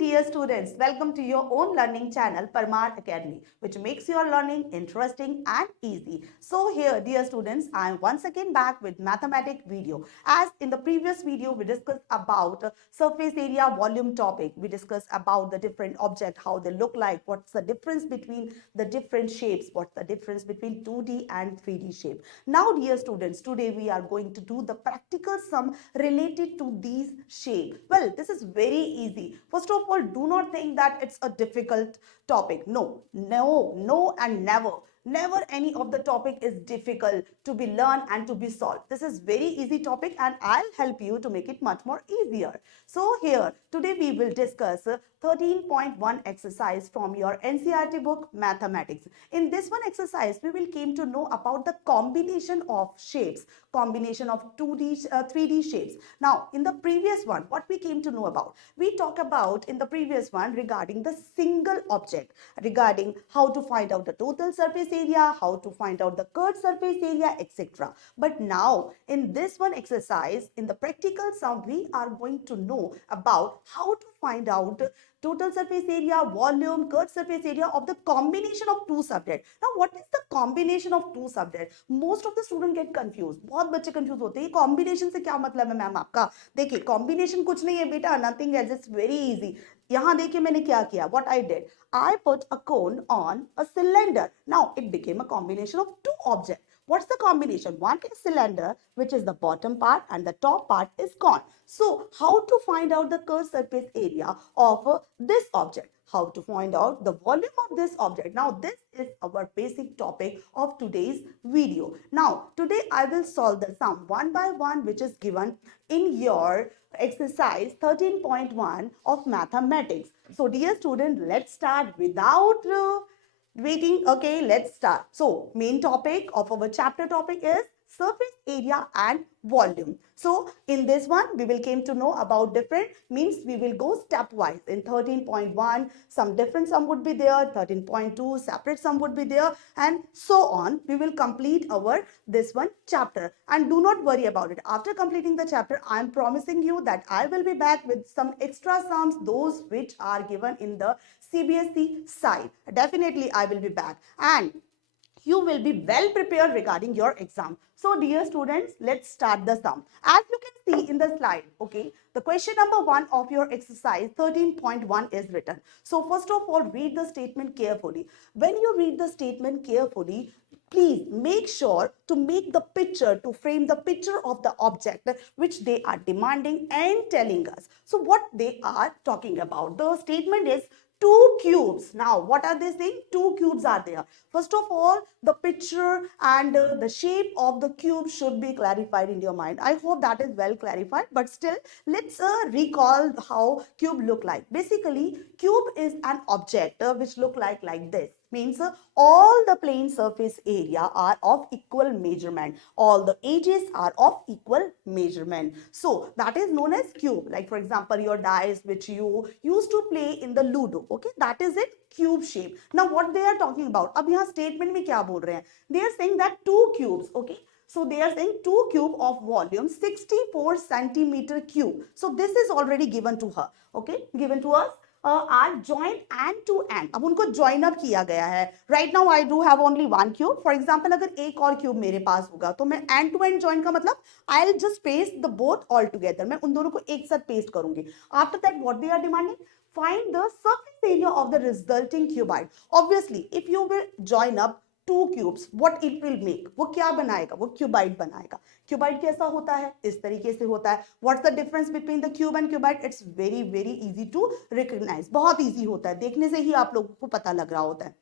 dear students, welcome to your own learning channel Parmar Academy, which makes your learning interesting and easy. So here dear students, I am once again back with mathematics video. As in the previous video we discussed about surface area volume topic. We discussed about the different object, how they look like, what's the difference between the different shapes, what's the difference between 2D and 3D shape. Now dear students, today we are going to do the practical sum related to these shapes. Well, this is very easy. First of all, do not think that it's a difficult topic. No, and never. Never any of the topic is difficult to be learned and to be solved. This is very easy topic and I'll help you to make it much more easier. So here, today we will discuss 13.1 exercise from your NCERT book, Mathematics. In this one exercise, we will came to know about the combination of shapes, combination of 2D, 3D shapes. Now, in the previous one, what we came to know about? We talk about in the previous one regarding the single object, regarding how to find out the total surface area, how to find out the curved surface area, etc. But now, in this one exercise, in the practical sum, we are going to know about how to find out total surface area, volume, curved surface area of the combination of two subjects. Now, what is the combination of two subjects? Most of the student get confused. बहुत बच्चे confused होते हैं. Combination से क्या मतलब है ma'am आपका? देखिए, combination कुछ नहीं है बेटा, nothing else. It's very easy. यहाँ देखिए मैंने क्या किया? What I did, I put a cone on a cylinder. Now it became a combination of two objects. What's the combination? One is cylinder, which is the bottom part, and the top part is cone. So how to find out the curved surface area of this object? How to find out the volume of this object? Now this is our basic topic of today's video. Now today I will solve the sum one by one, which is given in your exercise 13.1 of mathematics. So dear student, let's start without waiting. Okay, let's start. So main topic of our chapter topic is surface area and volume. So in this one we will came to know about different, means we will go stepwise. In 13.1 some different sum would be there, 13.2 separate sum would be there, and so on. We will complete our this one chapter, and do not worry about it. After completing the chapter, I am promising you that I will be back with some extra sums, those which are given in the CBSE side. Definitely I will be back, and you will be well prepared regarding your exam. So dear students, let's start the sum. As you can see in the slide, okay, the question number 1 of your exercise 13.1 is written. So first of all, read the statement carefully. When you read the statement carefully, please make sure to make the picture, to frame the picture of the object which they are demanding and telling us. So what they are talking about, the statement is two cubes. Now, what are they saying? Two cubes are there. First of all, the picture and the shape of the cube should be clarified in your mind. I hope that is well clarified, but still, let's recall how cube look like. Basically, cube is an object which look like this. Means all the plane surface area are of equal measurement. All the edges are of equal measurement. So that is known as cube. Like for example, your dice which you used to play in the Ludo. Okay, that is it, cube shape. Now what they are talking about? अब यहाँ statement में क्या बोल रहे हैं? They are saying that two cubes. Okay. So they are saying 2 cube of volume 64 centimeter cube. So this is already given to her. Okay, given to us. Are joined end to end. अब उनको join up किया गया है. Right now I do have only one cube. For example, अगर एक और cube मेरे पास होगा तो मैं end to end join का मतलब I'll just paste the both all together. मैं उन दोनों को एक साथ paste करूंगी. After that, what they are demanding? Find the surface area of the resulting cuboid. Obviously, if you will join up two cubes, what it will make? वो क्या बनाएगा? वो cuboid बनाएगा. Cuboid कैसा होता है? इस तरीके से होता है. What's the difference between the cube and cuboid? It's very easy to recognize. बहुत easy होता है. देखने से ही आप लोगों को पता लग रहा होता है.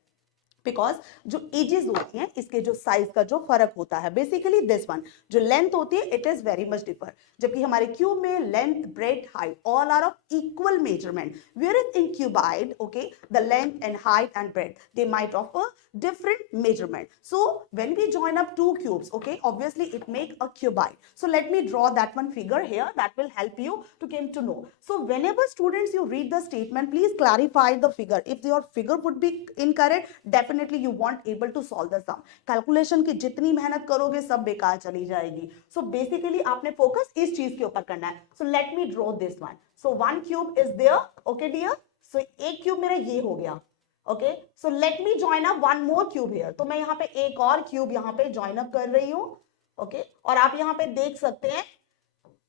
बिकॉज जो एजेस होती हैं, इसके जो साइज का जो फर्क होता है, बेसिकली दिस वन जो लेंथ होती है, it is very much differ. जबकि हमारे क्यूब में length, breadth, height all are of equal measurement. Where is in cuboid, okay, the length and height and breadth they might offer different measurement. So when we join up two cubes, okay, obviously it make a cuboid. So let me draw that one figure here that will help you to came to know. So whenever students you read the statement, please clarify the figure. If your figure would be incorrect, definitely you won't able to solve the sum. Calculation की जितनी मेहनत करोगे सब बेकार चली जाएगी. So basically आपने focus इस चीज के ऊपर करना है. So let me draw this one. So one cube is there, okay dear. सो एक क्यूब मेरा ये हो गया. Okay, so let me join up one more cube here. तो मैं यहाँ पे एक और क्यूब यहाँ पे ज्वाइन अप कर रही हूँ. ओके, और आप यहाँ पे देख सकते हैं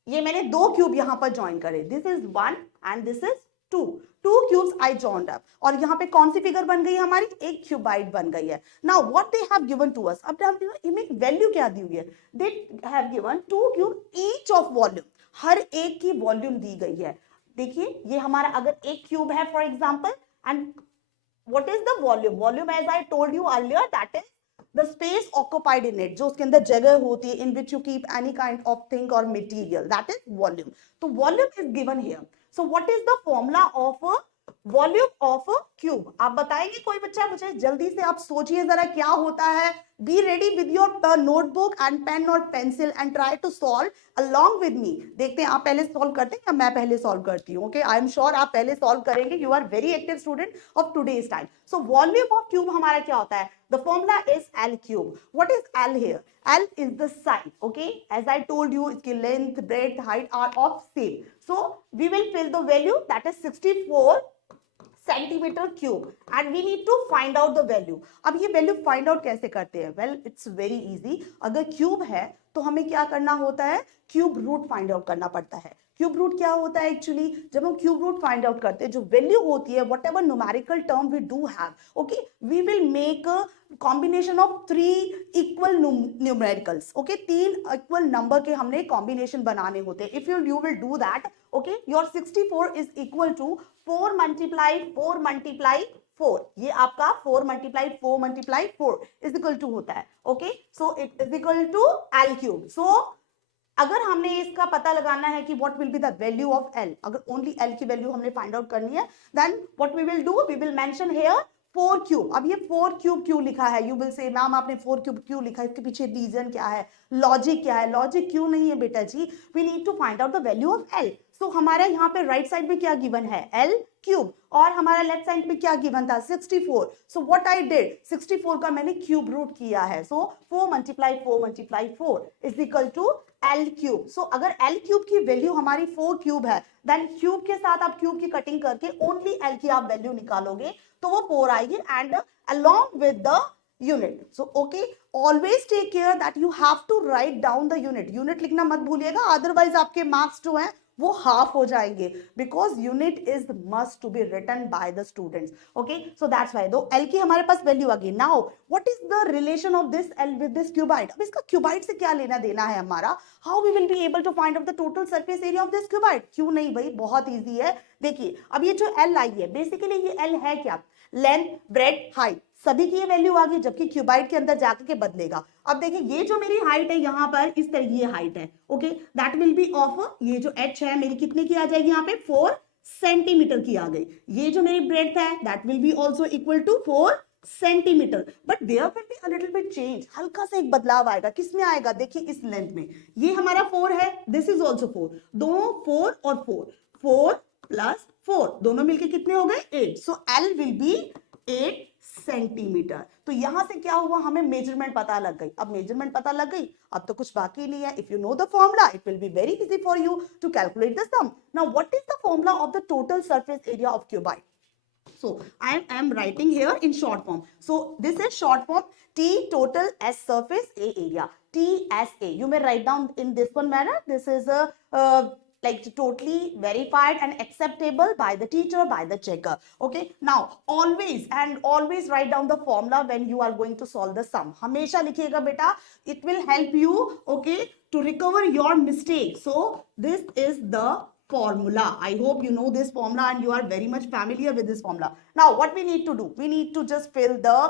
ये मैंने दो क्यूब यहाँ पर ज्वाइन करे. This is 1 and this is 2. 2 cubes I joined up. और यहाँ पे कौन सी फिगर बन गई हमारी? एक क्यूबाइड बन गई है. Now what they have given to us. अब इनमें वैल्यू क्या दी हुई है? They have given 2 cube each of volume. हर एक की वॉल्यूम दी गई है. देखिए ये हमारा अगर एक क्यूब है for example, and what is the volume? Volume, as I told you earlier, that is the space occupied in it, जो उसके अंदर जगह होती है, in which you keep any kind of thing or material, that is volume. तो volume is given here. So what is the formula of a volume of a cube? आप बताएंगे कोई बच्चा मुझे? जल्दी से आप सोचिए जरा क्या होता है. Be ready with your notebook and pen or pencil and try to solve along with me. देखते हैं आप पहले सॉल्व करते हैं या मैं पहले सॉल्व करती हूँ. ओके, आई एम श्योर आप पहले सॉल्व करेंगे. You are very active student of today's time. So volume of cube हमारा क्या होता है? The formula is L cube. What is L here? L is the side. Okay, as I told you इसकी length, breadth, height are of same. So we will fill the value, that is 64 centimetre cube, and we need to find out the value. अब ये value find out कैसे करते हैं? Well, it's very easy. अगर cube है तो हमें क्या करना होता है? क्यूब रूट फाइंड आउट करना पड़ता है. क्यूब रूट क्या होता है एक्चुअली? जब हम क्यूब रूट फाइंड आउट करते हैं, जो वैल्यू होती है, whatever numerical term we do have, okay, we will make a combination of 3 equal numericals. Okay, 3 equal number के हमने कॉम्बिनेशन बनाने होते हैं. If you will do that, okay, your 64 is equal to 4 multiply 4 multiply 4. ये आपका 4 multiply 4 multiply 4 is equal to होता है. Okay, so it is equal to L cube. So अगर हमने इसका पता लगाना है कि what will be the value of L, अगर ओनली एल की वैल्यू हमने फाइंड आउट करनी है, then what we will do, we will mention here 4 cube. अब ये 4 क्यूब क्यों लिखा है? यू विल से मैम आपने 4 क्यूब क्यों लिखा है? इसके पीछे रीजन क्या है, लॉजिक क्या है? लॉजिक क्यों नहीं है बेटा जी? We need to find out the value of L. So हमारे यहाँ पे राइट साइड में क्या गिवन है? L cube. और हमारा लेफ्ट साइड में क्या गिवन था? 64. सो व्हाट आई डिड, 64 का मैंने क्यूब रूट किया है. So 4 multiply 4 multiply 4 is equal to L cube. So अगर एल क्यूब की वैल्यू हमारी 4 क्यूब है, देन क्यूब के साथ आप क्यूब की कटिंग करके ओनली एल की आप वैल्यू निकालोगे तो वो 4 आएगी, and along with the unit. So okay, always take care that you have to write down the unit. Unit लिखना मत भूलिएगा, otherwise आपके मार्क्स जो हैं वो हाफ हो जाएंगे, because unit is must to be written by the students. Okay, so that's why. तो L की हमारे पास वैल्यू आ गई. Now what is the relation of this L with this cuboid? अब इसका cuboid से क्या लेना देना है हमारा? How we will be able to find out the total surface area of this cuboid? क्यों नहीं भाई, बहुत इजी है. देखिए अब ये जो L आई है, बेसिकली ये L है क्या? लेंथ, ब्रेड, हाइट, सभी की ये वैल्यू आ गई, जबकि क्यूबाइड के अंदर जाकर के बदलेगा. अब देखिए ये जो मेरी हाइट है यहाँ पर इस तरह ये हाइट है. Okay, that will B of, ये जो h है मेरी कितने की आ जाएगी? यहाँ पे 4 सेंटीमीटर की आ गई. ये जो मेरी ब्रेड्थ है that will be also equal to 4 centimetre. But there will be a little bit change. हल्का सा एक बदलाव आएगा. किसमें आएगा? देखिए इस लेंथ में. ये हमारा 4 है, दिस इज ऑल्सो 4. दोनों 4 और 4 प्लस 4 दोनों मिलके कितने हो गए? 8. So L will be 8 centimetre. तो यहां से क्या हुआ? हमें मेजरमेंट पता लग गई. अब मेजरमेंट पता लग गई, अब तो कुछ बाकी नहीं है. If you know the formula it will be very easy for you to calculate the sum. Now what is the formula of the total surface area of cuboid? So I am writing here in short form. So this is short form T total S surface A area, TSA. You may write down in this one manner. This is a like totally verified and acceptable by the teacher, by the checker. Okay, now always write down the formula when you are going to solve the sum. हमेशा लिखिएगा बेटा, it will help you, okay, to recover your mistake. So this is the formula. I hope you know this formula and you are very much familiar with this formula. Now what we need to do, we need to just fill the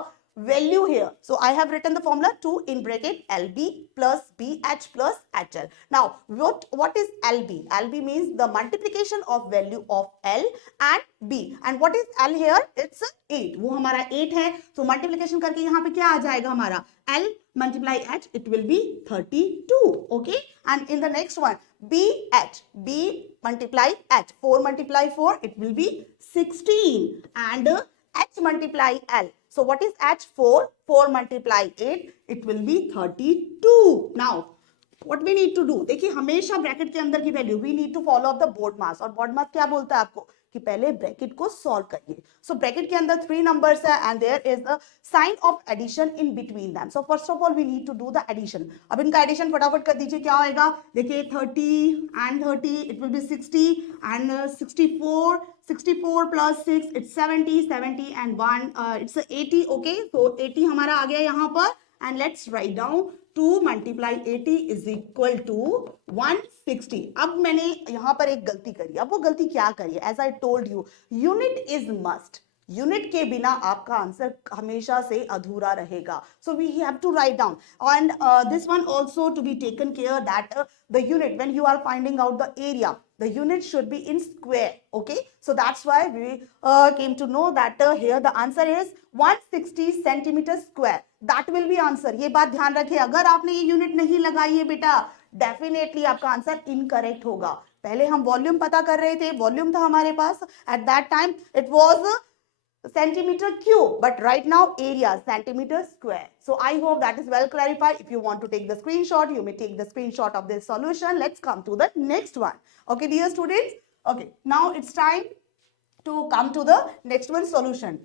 value here. So I have written the formula 2 in bracket LB plus BH plus HL. Now what is LB? LB means the multiplication of value of L and B. And what is L here? It's 8. वो हमारा 8 है. So multiplication करके यहाँ पे क्या आ जाएगा हमारा? L multiply H, it will be 32. Okay, and in the next one BH, B multiply H, 4 multiply 4, it will be 16, and H multiply L. So what is H? 4 multiply 8, it will be 32. Now what we need to do, देखिए हमेशा bracket के अंदर की value, we need to follow up the board mass. और board mass क्या बोलता है आपको? कि पहले ब्रैकेट को सॉल्व करिए। सो ब्रैकेट के अंदर 3 नंबर्स है and there is the sign of addition in between them. So first of all we need to do the addition. अब इनका एडिशन फटाफट कर दीजिए, क्या होएगा, देखिए 30 and 30 it will B 60 and 64 plus 6 it's 70 and 1 it's 80। okay, so 80 हमारा आ गया यहाँ पर and let's write down 2 multiply 80 is equal to 160। अब मैंने यहाँ पर एक गलती करी। अब वो गलती क्या करी है, as I told you unit is must। Unit के बिना आपका आंसर हमेशा से अधूरा रहेगा। So we have to write down and this one also to be taken care that the unit when you are finding out the area the unit should be in square। okay, so that's why we came to know that here the answer is 160 centimeter square। that will be answer। ये बात ध्यान रखें, अगर आपने ये unit नहीं लगाई है बेटा डेफिनेटली आपका आंसर इनकरेक्ट होगा। पहले हम वॉल्यूम पता कर रहे थे, वॉल्यूम था हमारे पास at that time it was centimeter cube, but right now area centimeter square। so I hope that is well clarified। if you want to take the screenshot you may take the screenshot of this solution। let's come to the next one। okay dear students, okay now it's time to come to the next one solution।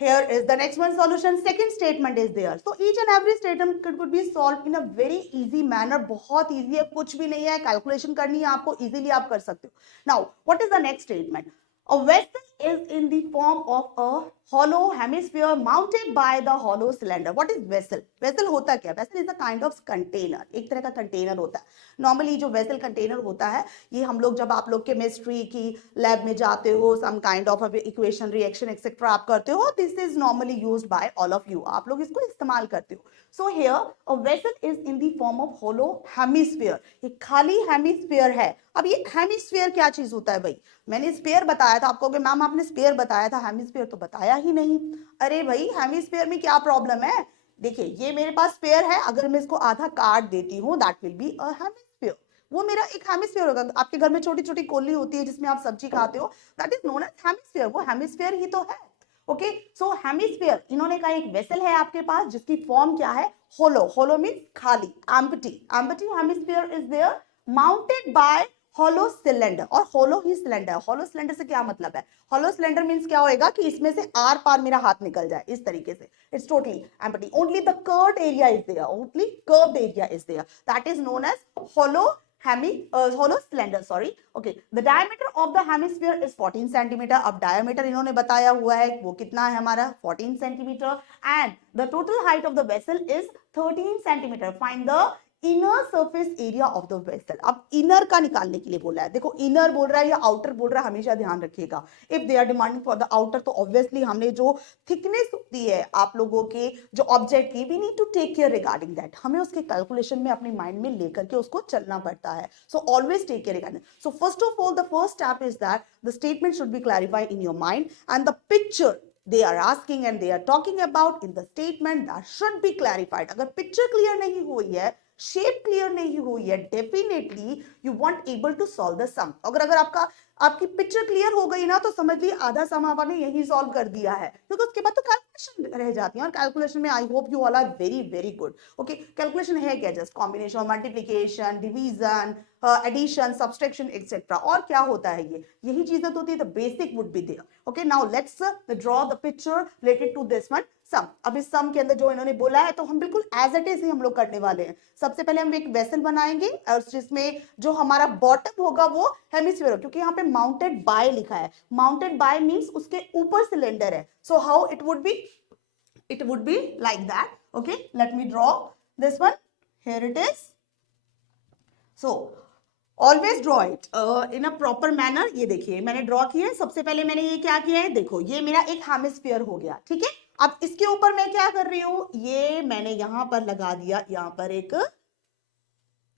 here is the next one solution। second statement is there। so each and every statement could be solved in a very easy manner। बहुत easy है, कुछ भी नहीं है, calculation करनी है आपको, easily आप कर सकते हो। now what is the next statement? A vessel is in the form of a hollow hemisphere mounted by the hollow cylinder। what is vessel? vessel होता क्या? vessel is a kind of container। एक तरह का container होता है। Normally जो vessel container होता है ये हम लोग जब आप लोग केमिस्ट्री की लैब में जाते हो, some kind of equation reaction etcetera आप करते हो, this is normally used by all of you. आप लोग इसको इस्तेमाल करते हो। So here a vessel is in the form of hollow hemisphere. ये खाली हेमिस्फीयर है। अब ये हेमिस्फीयर क्या चीज होता है भाई? मैंने स्फीयर बताया था आपको, मैम आपने स्फीयर बताया था, हेमिस्फीयर तो बताया ही नहीं। अरे भाई हेमिस्फीयर में क्या प्रॉब्लम है? देखिए ये मेरे पास स्फीयर है, अगर मैं इसको आधा काट देती हूँ that will be a hemisphere. वो मेरा एक हेमिस्फीयर होगा। आपके घर में छोटी छोटी कोली होती है जिसमें आप सब्जी खाते हो, that is known as hemisphere. वो हेमिस्फीयर ही तो है। ओके, सो हेमिस्फीयर इन्होंने कहा एक वेसल है आपके पास जिसकी फॉर्म क्या है? होलो। होलो मींस खाली, empty. Empty hemisphere is there mounted by hollow cylinder. और होलो ही सिलेंडर। होलो सिलेंडर से क्या मतलब है? होलो सिलेंडर मींस क्या होएगा कि इसमें से आर पार मेरा हाथ निकल जाए इस तरीके से। It's totally empty, only the curved area is there, only curved area is there, that is known as hollow hollow cylinder, sorry। okay, the diameter of the hemisphere is 14 centimeter। अब diameter इन्होंने बताया हुआ है वो कितना है हमारा 14 centimeter and the total height of the vessel is 13 centimeter। find the inner surface area of the vessel. अब इनर का निकालने के लिए बोला है। देखो इनर बोल रहा है या आउटर बोल रहा है, हमेशा ध्यान रखिएगा। If they are demanding for the outer तो ऑब्वियसली हमने जो थिकनेस होती है आप लोगों के जो ऑब्जेक्ट की, we need to take care regarding that. हमें उसके कैलकुलेशन में अपने माइंड में लेकर के उसको चलना पड़ता है। So always take care regarding. So first of all the first step is that the statement should be clarified in your mind and the picture they are asking and they are talking about in the statement that should be clarified। अगर picture clear नहीं हुई है, shape clear नहीं हुई है, definitely you won't able to solve the sum. अगर आपकी picture clear हो गई ना तो समझ लीजिए आधा सम आपने यही सॉल्व कर दिया है, क्योंकि उसके बाद तो कैलकुलेशन रह जाती है। और कैलकुलेशन में I hope you all are very very good. Okay, calculation है क्या? Just combination, multiplication, division, addition, subtraction etcetera. और क्या होता है ये? यही चीजें तो होती है। The basic would be there. Okay, now let's draw the picture related to this one sum. अब इस सम के अंदर जो इन्होंने बोला है तो हम बिल्कुल एज इट इज ही हम लोग करने वाले हैं। सबसे पहले हम एक वेसल बनाएंगे और जिसमें जो हमारा बॉटम होगा वो हेमिस्फीयर हो, क्योंकि यहाँ पे माउंटेड बाय लिखा है। माउंटेड बाय मींस उसके ऊपर सिलेंडर है। So how it would B? it would be like that। okay, let me draw this one। here it is। so always draw it in a proper manner। ये देखिए मैंने draw किया है। सबसे पहले मैंने ये क्या किया है, देखो ये मेरा एक हेमिस्फीयर हो गया, ठीक है। अब इसके ऊपर मैं क्या कर रही हूं, ये मैंने यहां पर लगा दिया, यहां पर एक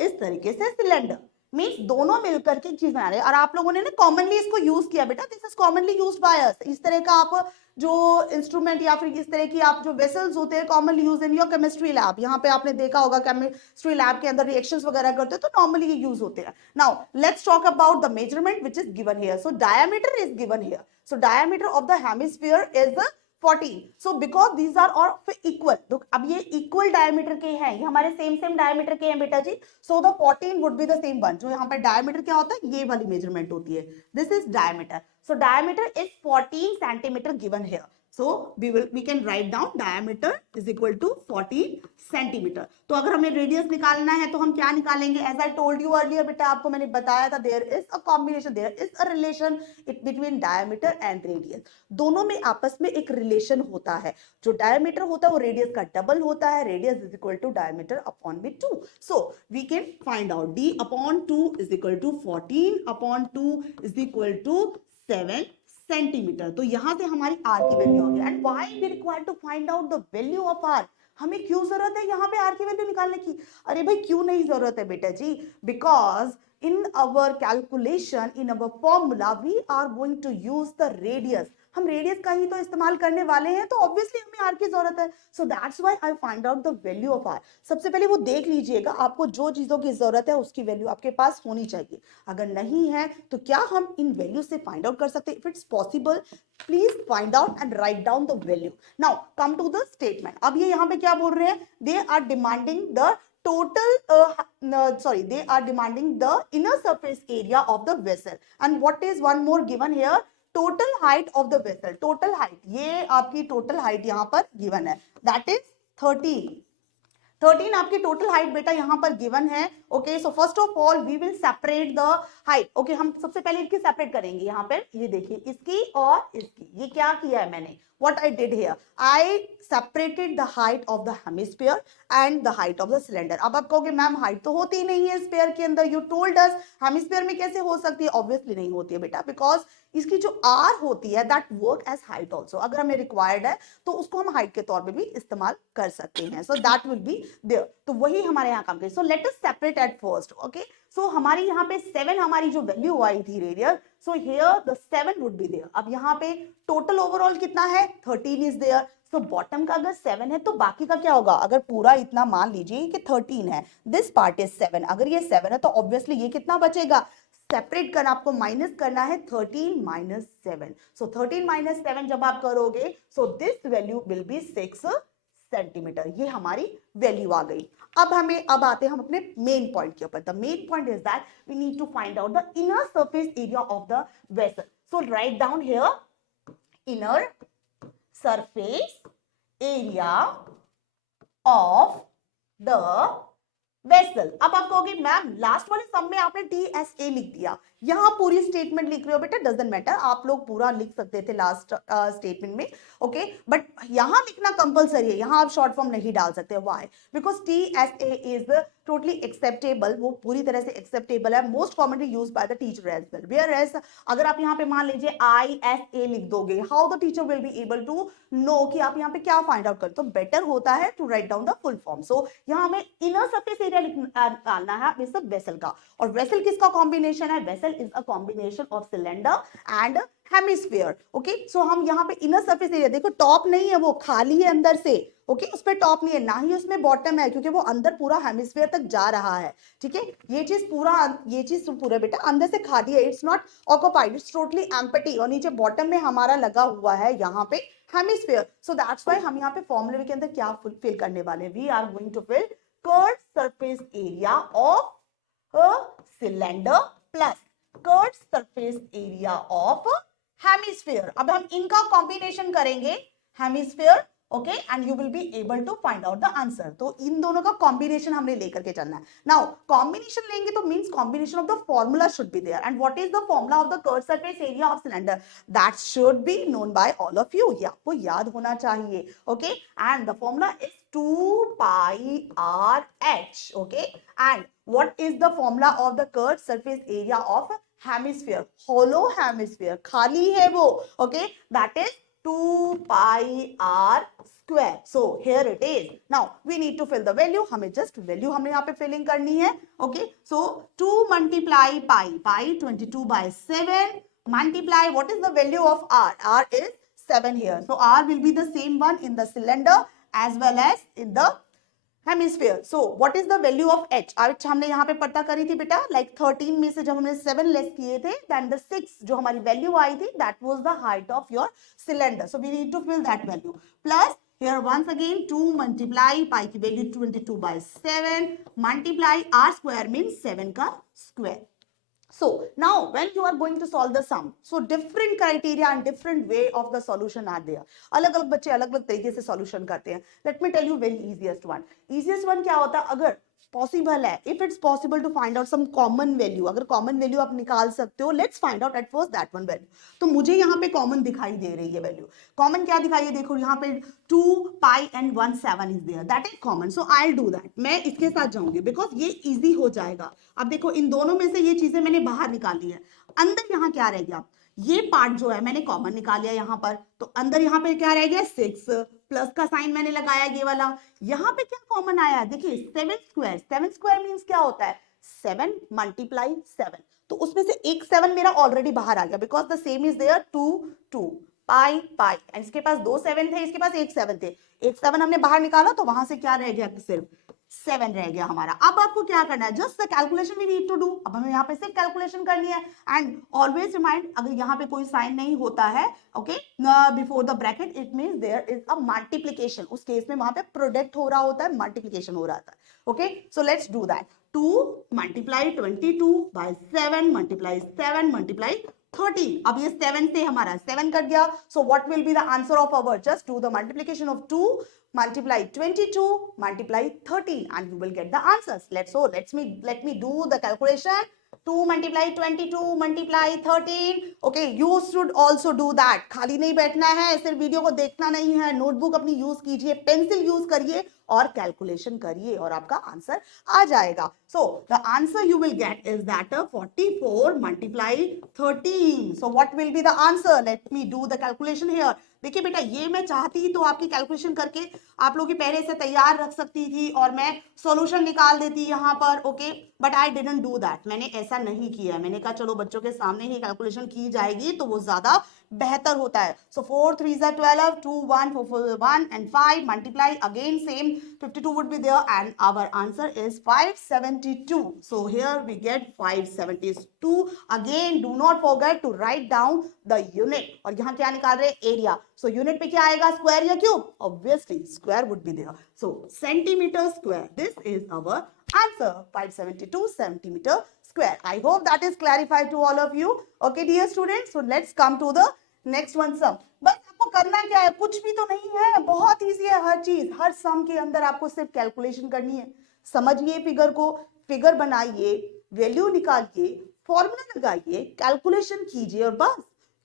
इस तरीके से सिलेंडर। मींस दोनों मिलकर के चीज बना रहे हैं। और आप लोगों ने ना कॉमनली इसको यूज किया बेटा, this is commonly used by अस। इस तरह का आप जो इंस्ट्रूमेंट या फिर इस तरह की आप जो वेसल्स होते हैं commonly use in your chemistry lab. यहाँ पे आपने देखा होगा केमिस्ट्री लैब के अंदर रिएक्शंस वगैरह करते हैं तो नॉर्मली ये यूज होते हैं। Now let's talk about the measurement which is given here. So diameter is given here. So diameter of the hemisphere is 14. So because these are all equal, तो अब ये equal diameter के हैं, ये हमारे same diameter के हैं बेटा जी. So the 14 would be the same one. जो यहाँ पे diameter क्या होता है, ये वाली measurement होती है. This is diameter. So diameter is 14 centimeter given here. So we can write down diameter is equal to 14 centimeter. तो अगर हमें रेडियस निकालना है तो हम क्या निकालेंगे? As I told you earlier बेटा, आपको मैंने बताया था, there is a combination, there is a relation between diameter and radius. दोनों में आपस में एक रिलेशन होता है. जो डायमीटर होता है वो रेडियस का डबल होता है. Radius is equal to diameter upon में 2. So we can find out d upon 2 is equal to 14 upon 2 is equal to 7 centimetre. तो यहां से हमारी r की वैल्यू हो गई. And why we require to find out the value of r? हमें क्यों जरूरत है यहाँ पे r की वैल्यू निकालने की? अरे भाई क्यों नहीं जरूरत है बेटा जी? Because in our calculation, in our formula, we are going to use the radius. हम रेडियस का ही तो इस्तेमाल करने वाले हैं, तो ऑब्वियसली हमें आर की जरूरत है. So that's why I find out the value of R. सबसे पहले वो देख लीजिएगा, आपको जो चीजों की जरूरत है उसकी वैल्यू आपके पास होनी चाहिए. अगर नहीं है तो क्या हम इन वैल्यू से फाइंड आउट कर सकते हैं? If it's possible, please find out and write down the value. Now come to the statement. अब ये यहाँ पे क्या बोल रहे हैं? They are demanding the they are demanding the inner surface area of the vessel. And what is one more given here? Total height of the vessel. Total height, ये आपकी total height यहाँ पर given है. That is 13 आपकी total height बेटा यहाँ पर given है. Okay, so first of all we will separate the height. Okay, हम सबसे पहले इनकी सेपरेट करेंगे. यहाँ पर ये देखिए, इसकी और इसकी. ये क्या किया है मैंने? What I did here, I separated the height of the hemisphere and the height of the cylinder. अब आप कहोगे मैम हाइट तो होती ही नहीं है स्पेयर के अंदर. You told us हेमिस्फीयर में कैसे हो सकती है? ऑब्वियसली नहीं होती है बेटा, बिकॉज इसकी जो आर होती है that work as height also. अगर हमें रिक्वायर्ड है तो उसको हम हाइट के तौर पे भी इस्तेमाल कर सकते हैं. So that will be there. तो वही हमारे यहाँ काम करें. So let us separate at first. Okay, so हमारी यहाँ पे 7 हमारी जो वैल्यू आई थी radius, so here the 7 would be there. अब यहाँ पे टोटल ओवरऑल कितना है? 13 इज देयर. सो बॉटम का अगर 7 है तो बाकी का क्या होगा? अगर पूरा इतना मान लीजिए कि 13 है, दिस पार्ट इज 7. अगर ये 7 है तो ऑब्वियसली ये कितना बचेगा? सेपरेट करना, आपको माइनस करना है 13 माइनस 7. सो 13 माइनस 7 जब आप करोगे, so this value will B 6 centimetre. ये हमारी वैल्यू आ गई. अब आते हैं हम अपने मेन पॉइंट के ऊपर. The main point is that we need to find out the inner surface area of the vessel. So write down here inner surface area of the vessel. अब आप कहोगे मैम लास्ट वाले सम में आपने TSA लिख दिया, यहां पूरी स्टेटमेंट लिख रहे हो बेटा. डजंट मैटर, आप लोग पूरा लिख सकते थे लास्ट स्टेटमेंट में. ओके, बट यहां लिखना कंपलसरी है. यहां आप शॉर्ट फॉर्म नहीं डाल सकते. Why? Because TSA is totally acceptable. वो पूरी तरह से एक्सेप्टेबल है, most commonly used by the teacher as well. Whereas अगर आप यहाँ पे मान लीजिए ISA लिख दोगे, how the teacher will be able to know कि आप यहाँ पे क्या फाइंड आउट करते. तो बेटर होता है to write down the full form. So यहाँ हमें इनर सरफेस एरिया निकालना है इस वेसल का. और वेसल किसका कॉम्बिनेशन है? Vessel is a combination of cylinder and hemisphere. Okay, so हम यहाँ पे इनर सरफेस एरिया, देखो टॉप नहीं है, वो खाली है अंदर से. ओके, उस पे टॉप नहीं है, ना ही उसमें बॉटम है, क्योंकि वो अंदर पूरा हेमिस्फीयर तक जा रहा है. ठीक है, ये चीज पूरा बेटा अंदर से खाली है. It's not occupied, it's totally empty. और नीचे बॉटम में हमारा लगा हुआ है यहाँ पे हेमिस्फीयर. सो दैट्स व्हाई हम यहाँ पे फॉर्मूले के अंदर क्या फिल करने वाले हैं? We are going to fill curved surface area of a cylinder plus curved surface area of hemisphere. अब हम इनका कॉम्बिनेशन करेंगे, hemisphere. Okay, and you will be able to find out the answer. तो इन दोनों का कॉम्बिनेशन हमने लेकर के चलना है. नाउ कॉम्बिनेशन लेंगे तो means combination of the formula should be there. And what is the formula of the curved surface area of cylinder? That should be known by all of you. ये आपको याद होना चाहिए. Okay, and the formula is 2 pi RH. Okay, and what is the formula of the curved surface area of hemisphere? Hollow hemisphere, खाली है वो. Okay, that is 2 pi R square. So here it is. Now we need to fill the value. हमें just value हमने यहाँ पे filling करनी है. Okay, so 2 multiply pi 22 by 7 multiply what is the value of R? R is 7 here. So R will be the same one in the cylinder as well as in the hemisphere. So what is the value of h? h हमने यहाँ पे पता करी थी बेटा, like 13 में से जब हमने 7 लेस किए थे, देन द 6 जो हमारी वैल्यू आई थी, that was the height of your cylinder. So we need to fill that value. Plus here once again 2 multiply pi की value 22 by 7 multiply r square means 7 का square. So now when you are going to solve the sum, so different criteria and different way of the solution are there. अलग अलग बच्चे अलग अलग तरीके से solution करते हैं. Let me tell you very easiest one. Easiest one क्या होता है? अगर पॉसिबल है, if it's possible to find out some common value, अगर कॉमन वैल्यू आप निकाल सकते हो, let's find out at first that one value. तो मुझे यहाँ पे कॉमन दिखाई दे रही है वैल्यू. कॉमन क्या दिखाई है? देखो यहाँ पे 2 pi and 1 7 is there, that is common. So I will do that. मैं इसके साथ जाऊंगी बिकॉज ये इजी हो जाएगा. अब देखो इन दोनों में से ये चीजें मैंने बाहर निकाली है. अंदर यहाँ क्या रह गया? ये पार्ट जो है मैंने कॉमन निकाल लिया यहाँ पर, तो अंदर यहाँ पे क्या रह गया? 6 प्लस का साइन मैंने लगाया ये वाला. यहाँ पे क्या कॉमन आया? देखिए 7 स्क्वायर. 7 स्क्वायर मींस क्या होता है? 7 मल्टीप्लाई 7. तो उसमें से एक 7 मेरा ऑलरेडी बाहर आ गया because the same is there 2 2 pi pi. And इसके पास 2 7 थे, इसके पास एक 7 थे. एक 7 हमने बाहर निकाला तो वहां से क्या रह गया? सिर्फ 7 रह गया हमारा. अब आपको क्या करना है? Just the calculation we need to do. अब हमें यहाँ पे सिर्फ कैलकुलेशन करनी है. एंड ऑलवेज रिमाइंड, अगर यहाँ पे कोई साइन नहीं होता है okay before the bracket, it means there is a multiplication. उस केस में वहां पे प्रोडक्ट हो रहा होता है, मल्टीप्लिकेशन हो रहा था. Okay, so let's do that. 2 multiply 22 by 7 multiply 7 multiply 13. अब ये 7 से हमारा 7 कट गया. So what will be the answer of our? Just do the multiplication of 2 multiply 22 multiply 13 and you will get the answers. Let me do the calculation. 2 multiply 22 multiply 13. Okay, you should also do that. खाली नहीं बैठना है, सिर्फ video को देखना नहीं है. Notebook अपनी यूज कीजिए, पेंसिल यूज करिए और कैलकुलेशन करिए और आपका आंसर आ जाएगा. So the answer you will get is that 44 multiply 13. So what will be the answer? Let me do the calculation here. देखिए बेटा, ये मैं चाहती तो आपकी कैलकुलेशन करके आप लोग पहले से तैयार रख सकती थी और मैं सॉल्यूशन निकाल देती यहाँ पर. Okay, but I didn't do that. मैंने ऐसा नहीं किया. मैंने कहा चलो बच्चों के सामने ही कैलकुलेशन की जाएगी तो वो ज्यादा बेहतर होता है. So 4 3 12, 2 1 4 4 1 and 5 multiply again same 52 would be there and our answer is 572. So here we get 572. Again do not forget to write down the unit. और यहाँ क्या निकाल रहे? एरिया. So unit पे क्या आएगा? स्क्वायर या cube? Obviously square would be there. So centimeter square. This is our answer. 572 centimeter square. I hope that is clarified to all of you. Okay dear students, so let's come to the next one sum. बस आपको करना क्या है? कुछ भी तो नहीं है, बहुत इजी है हर चीज. हर सम के अंदर आपको सिर्फ कैलकुलेशन करनी है. समझिए फिगर को, फिगर बनाइए, वैल्यू निकालिए, फॉर्मूला लगाइए, कैलकुलेशन कीजिए और बस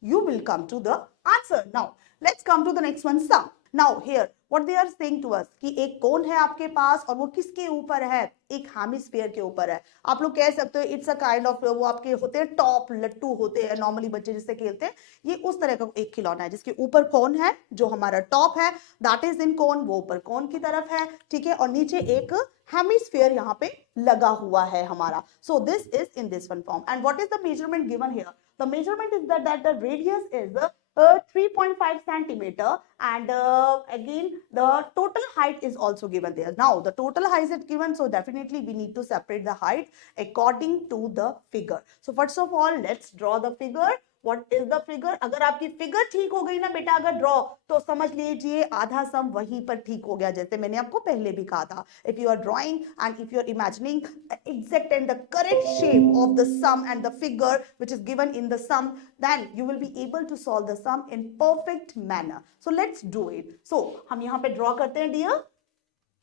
you will come to the answer. Now let's come to the next one sum. Now here what they are saying to us कि एक कोन है आपके पास और वो किसके ऊपर है? एक हेमिस्फीयर के ऊपर है. आप लोग कह सकते हो इट्स अ काइंड ऑफ, वो आपके होते हैं टॉप लट्टू होते हैं नॉर्मली बच्चे जिससे खेलते हैं. ये उस तरह का एक खिलौना है जिसके ऊपर कोन है, जो हमारा टॉप है दैट इज इन कोन, वो ऊपर कोन की तरफ है. ठीक है, और नीचे एक हेमिस्फीयर यहाँ पे लगा हुआ है हमारा. सो this is in this one form. And what is the measurement given here? The measurement is that the radius is 3.5 centimeter and again the total height is also given there. Now the total height is given, so definitely we need to separate the height according to the figure. So first of all let's draw the figure. What is the figure? अगर आपकी figure ठीक हो गई ना बेटा, अगर draw, तो समझ लीजिए आधा सम वहीं पर ठीक हो गया, जैसे मैंने आपको पहले भी कहा था. If you are drawing and if you are imagining exact and the correct shape of the sum and the figure which is given in the sum, then you will be able to solve the sum in perfect manner. So let's do it. So हम यहाँ पे draw करते हैं dear.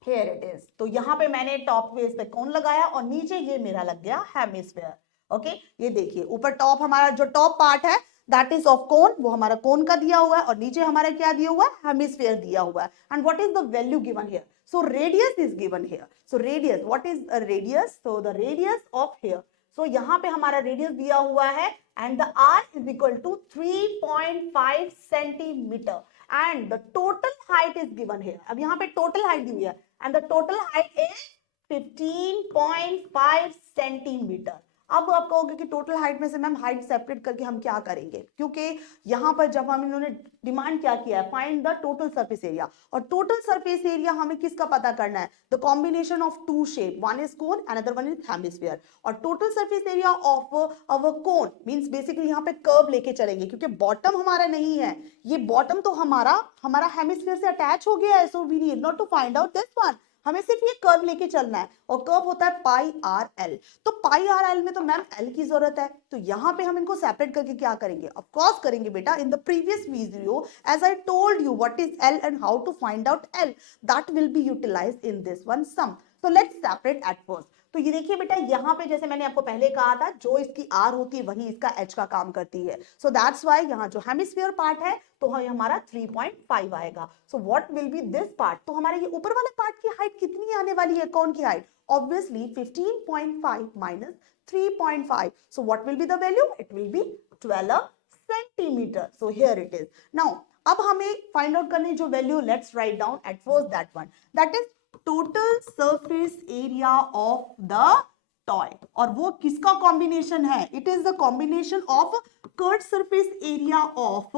Here it is. तो यहाँ पे मैंने top base पे कौन लगाया और नीचे ये मेरा लग गया हेमिस्फीयर. ओके, ये देखिए ऊपर टॉप, हमारा जो टॉप पार्ट है दैट इज ऑफ कोन, वो हमारा कोन का दिया हुआ है और नीचे हमारा क्या दिया हुआ है? हेमिस्फीयर दिया हुआ है. And what is the value given here? So radius is given here. So radius, what is radius? So the radius of here, so यहाँ पे हमारा रेडियस दिया हुआ है and the r is equal to 3.5 centimetre and the total height is given here. अब यहाँ पे total height दी हुई है and the total height is 15.5 centimetre. अब आप कहोगे कि टोटल हाइट में से मैम हाइट सेपरेट करके हम क्या करेंगे, क्योंकि यहाँ पर जब हम इन्होंने डिमांड क्या किया है, find the total surface area, और टोटल सरफेस एरिया हमें किसका पता करना है, the combination of two shape, one is cone another one is hemisphere, और total surface area of our cone means basically यहाँ पे कर्व लेके चलेंगे, क्योंकि बॉटम हमारा नहीं है, ये बॉटम तो हमारा हेमिस्फीयर से अटैच हो गया है, so we need not to find out this one, हमें सिर्फ ये कर्व लेके चलना है, और कर्व होता है पाई आर एल, तो पाई आर एल में तो मैम एल की जरूरत है, तो यहाँ पे हम इनको सेपरेट करके क्या करेंगे, ऑफ कोर्स करेंगे बेटा, in the previous video as I told you what is L and how to find out L, that will be utilized in this one sum, so let's separate at first। तो ये देखिए बेटा, यहाँ पे जैसे मैंने आपको पहले कहा था, जो इसकी आर होती है वही इसका एच का काम करती है, सो दैट्स वाई यहाँ जो हेमिस्फीयर पार्ट है तो हमारा 3.5 आएगा, so what will B this part, तो हमारे ये ऊपर वाले पार्ट की हाइट कितनी आने वाली है, कौन की height, obviously 15.5 minus 3.5, so what will be the value, it will be 12 centimeter, so here it is। now अब हमें फाइंड आउट करनी जो value, let's write down at first that one, that is total surface area of the toy, और वो किसका combination है, it is the combination of curved surface area of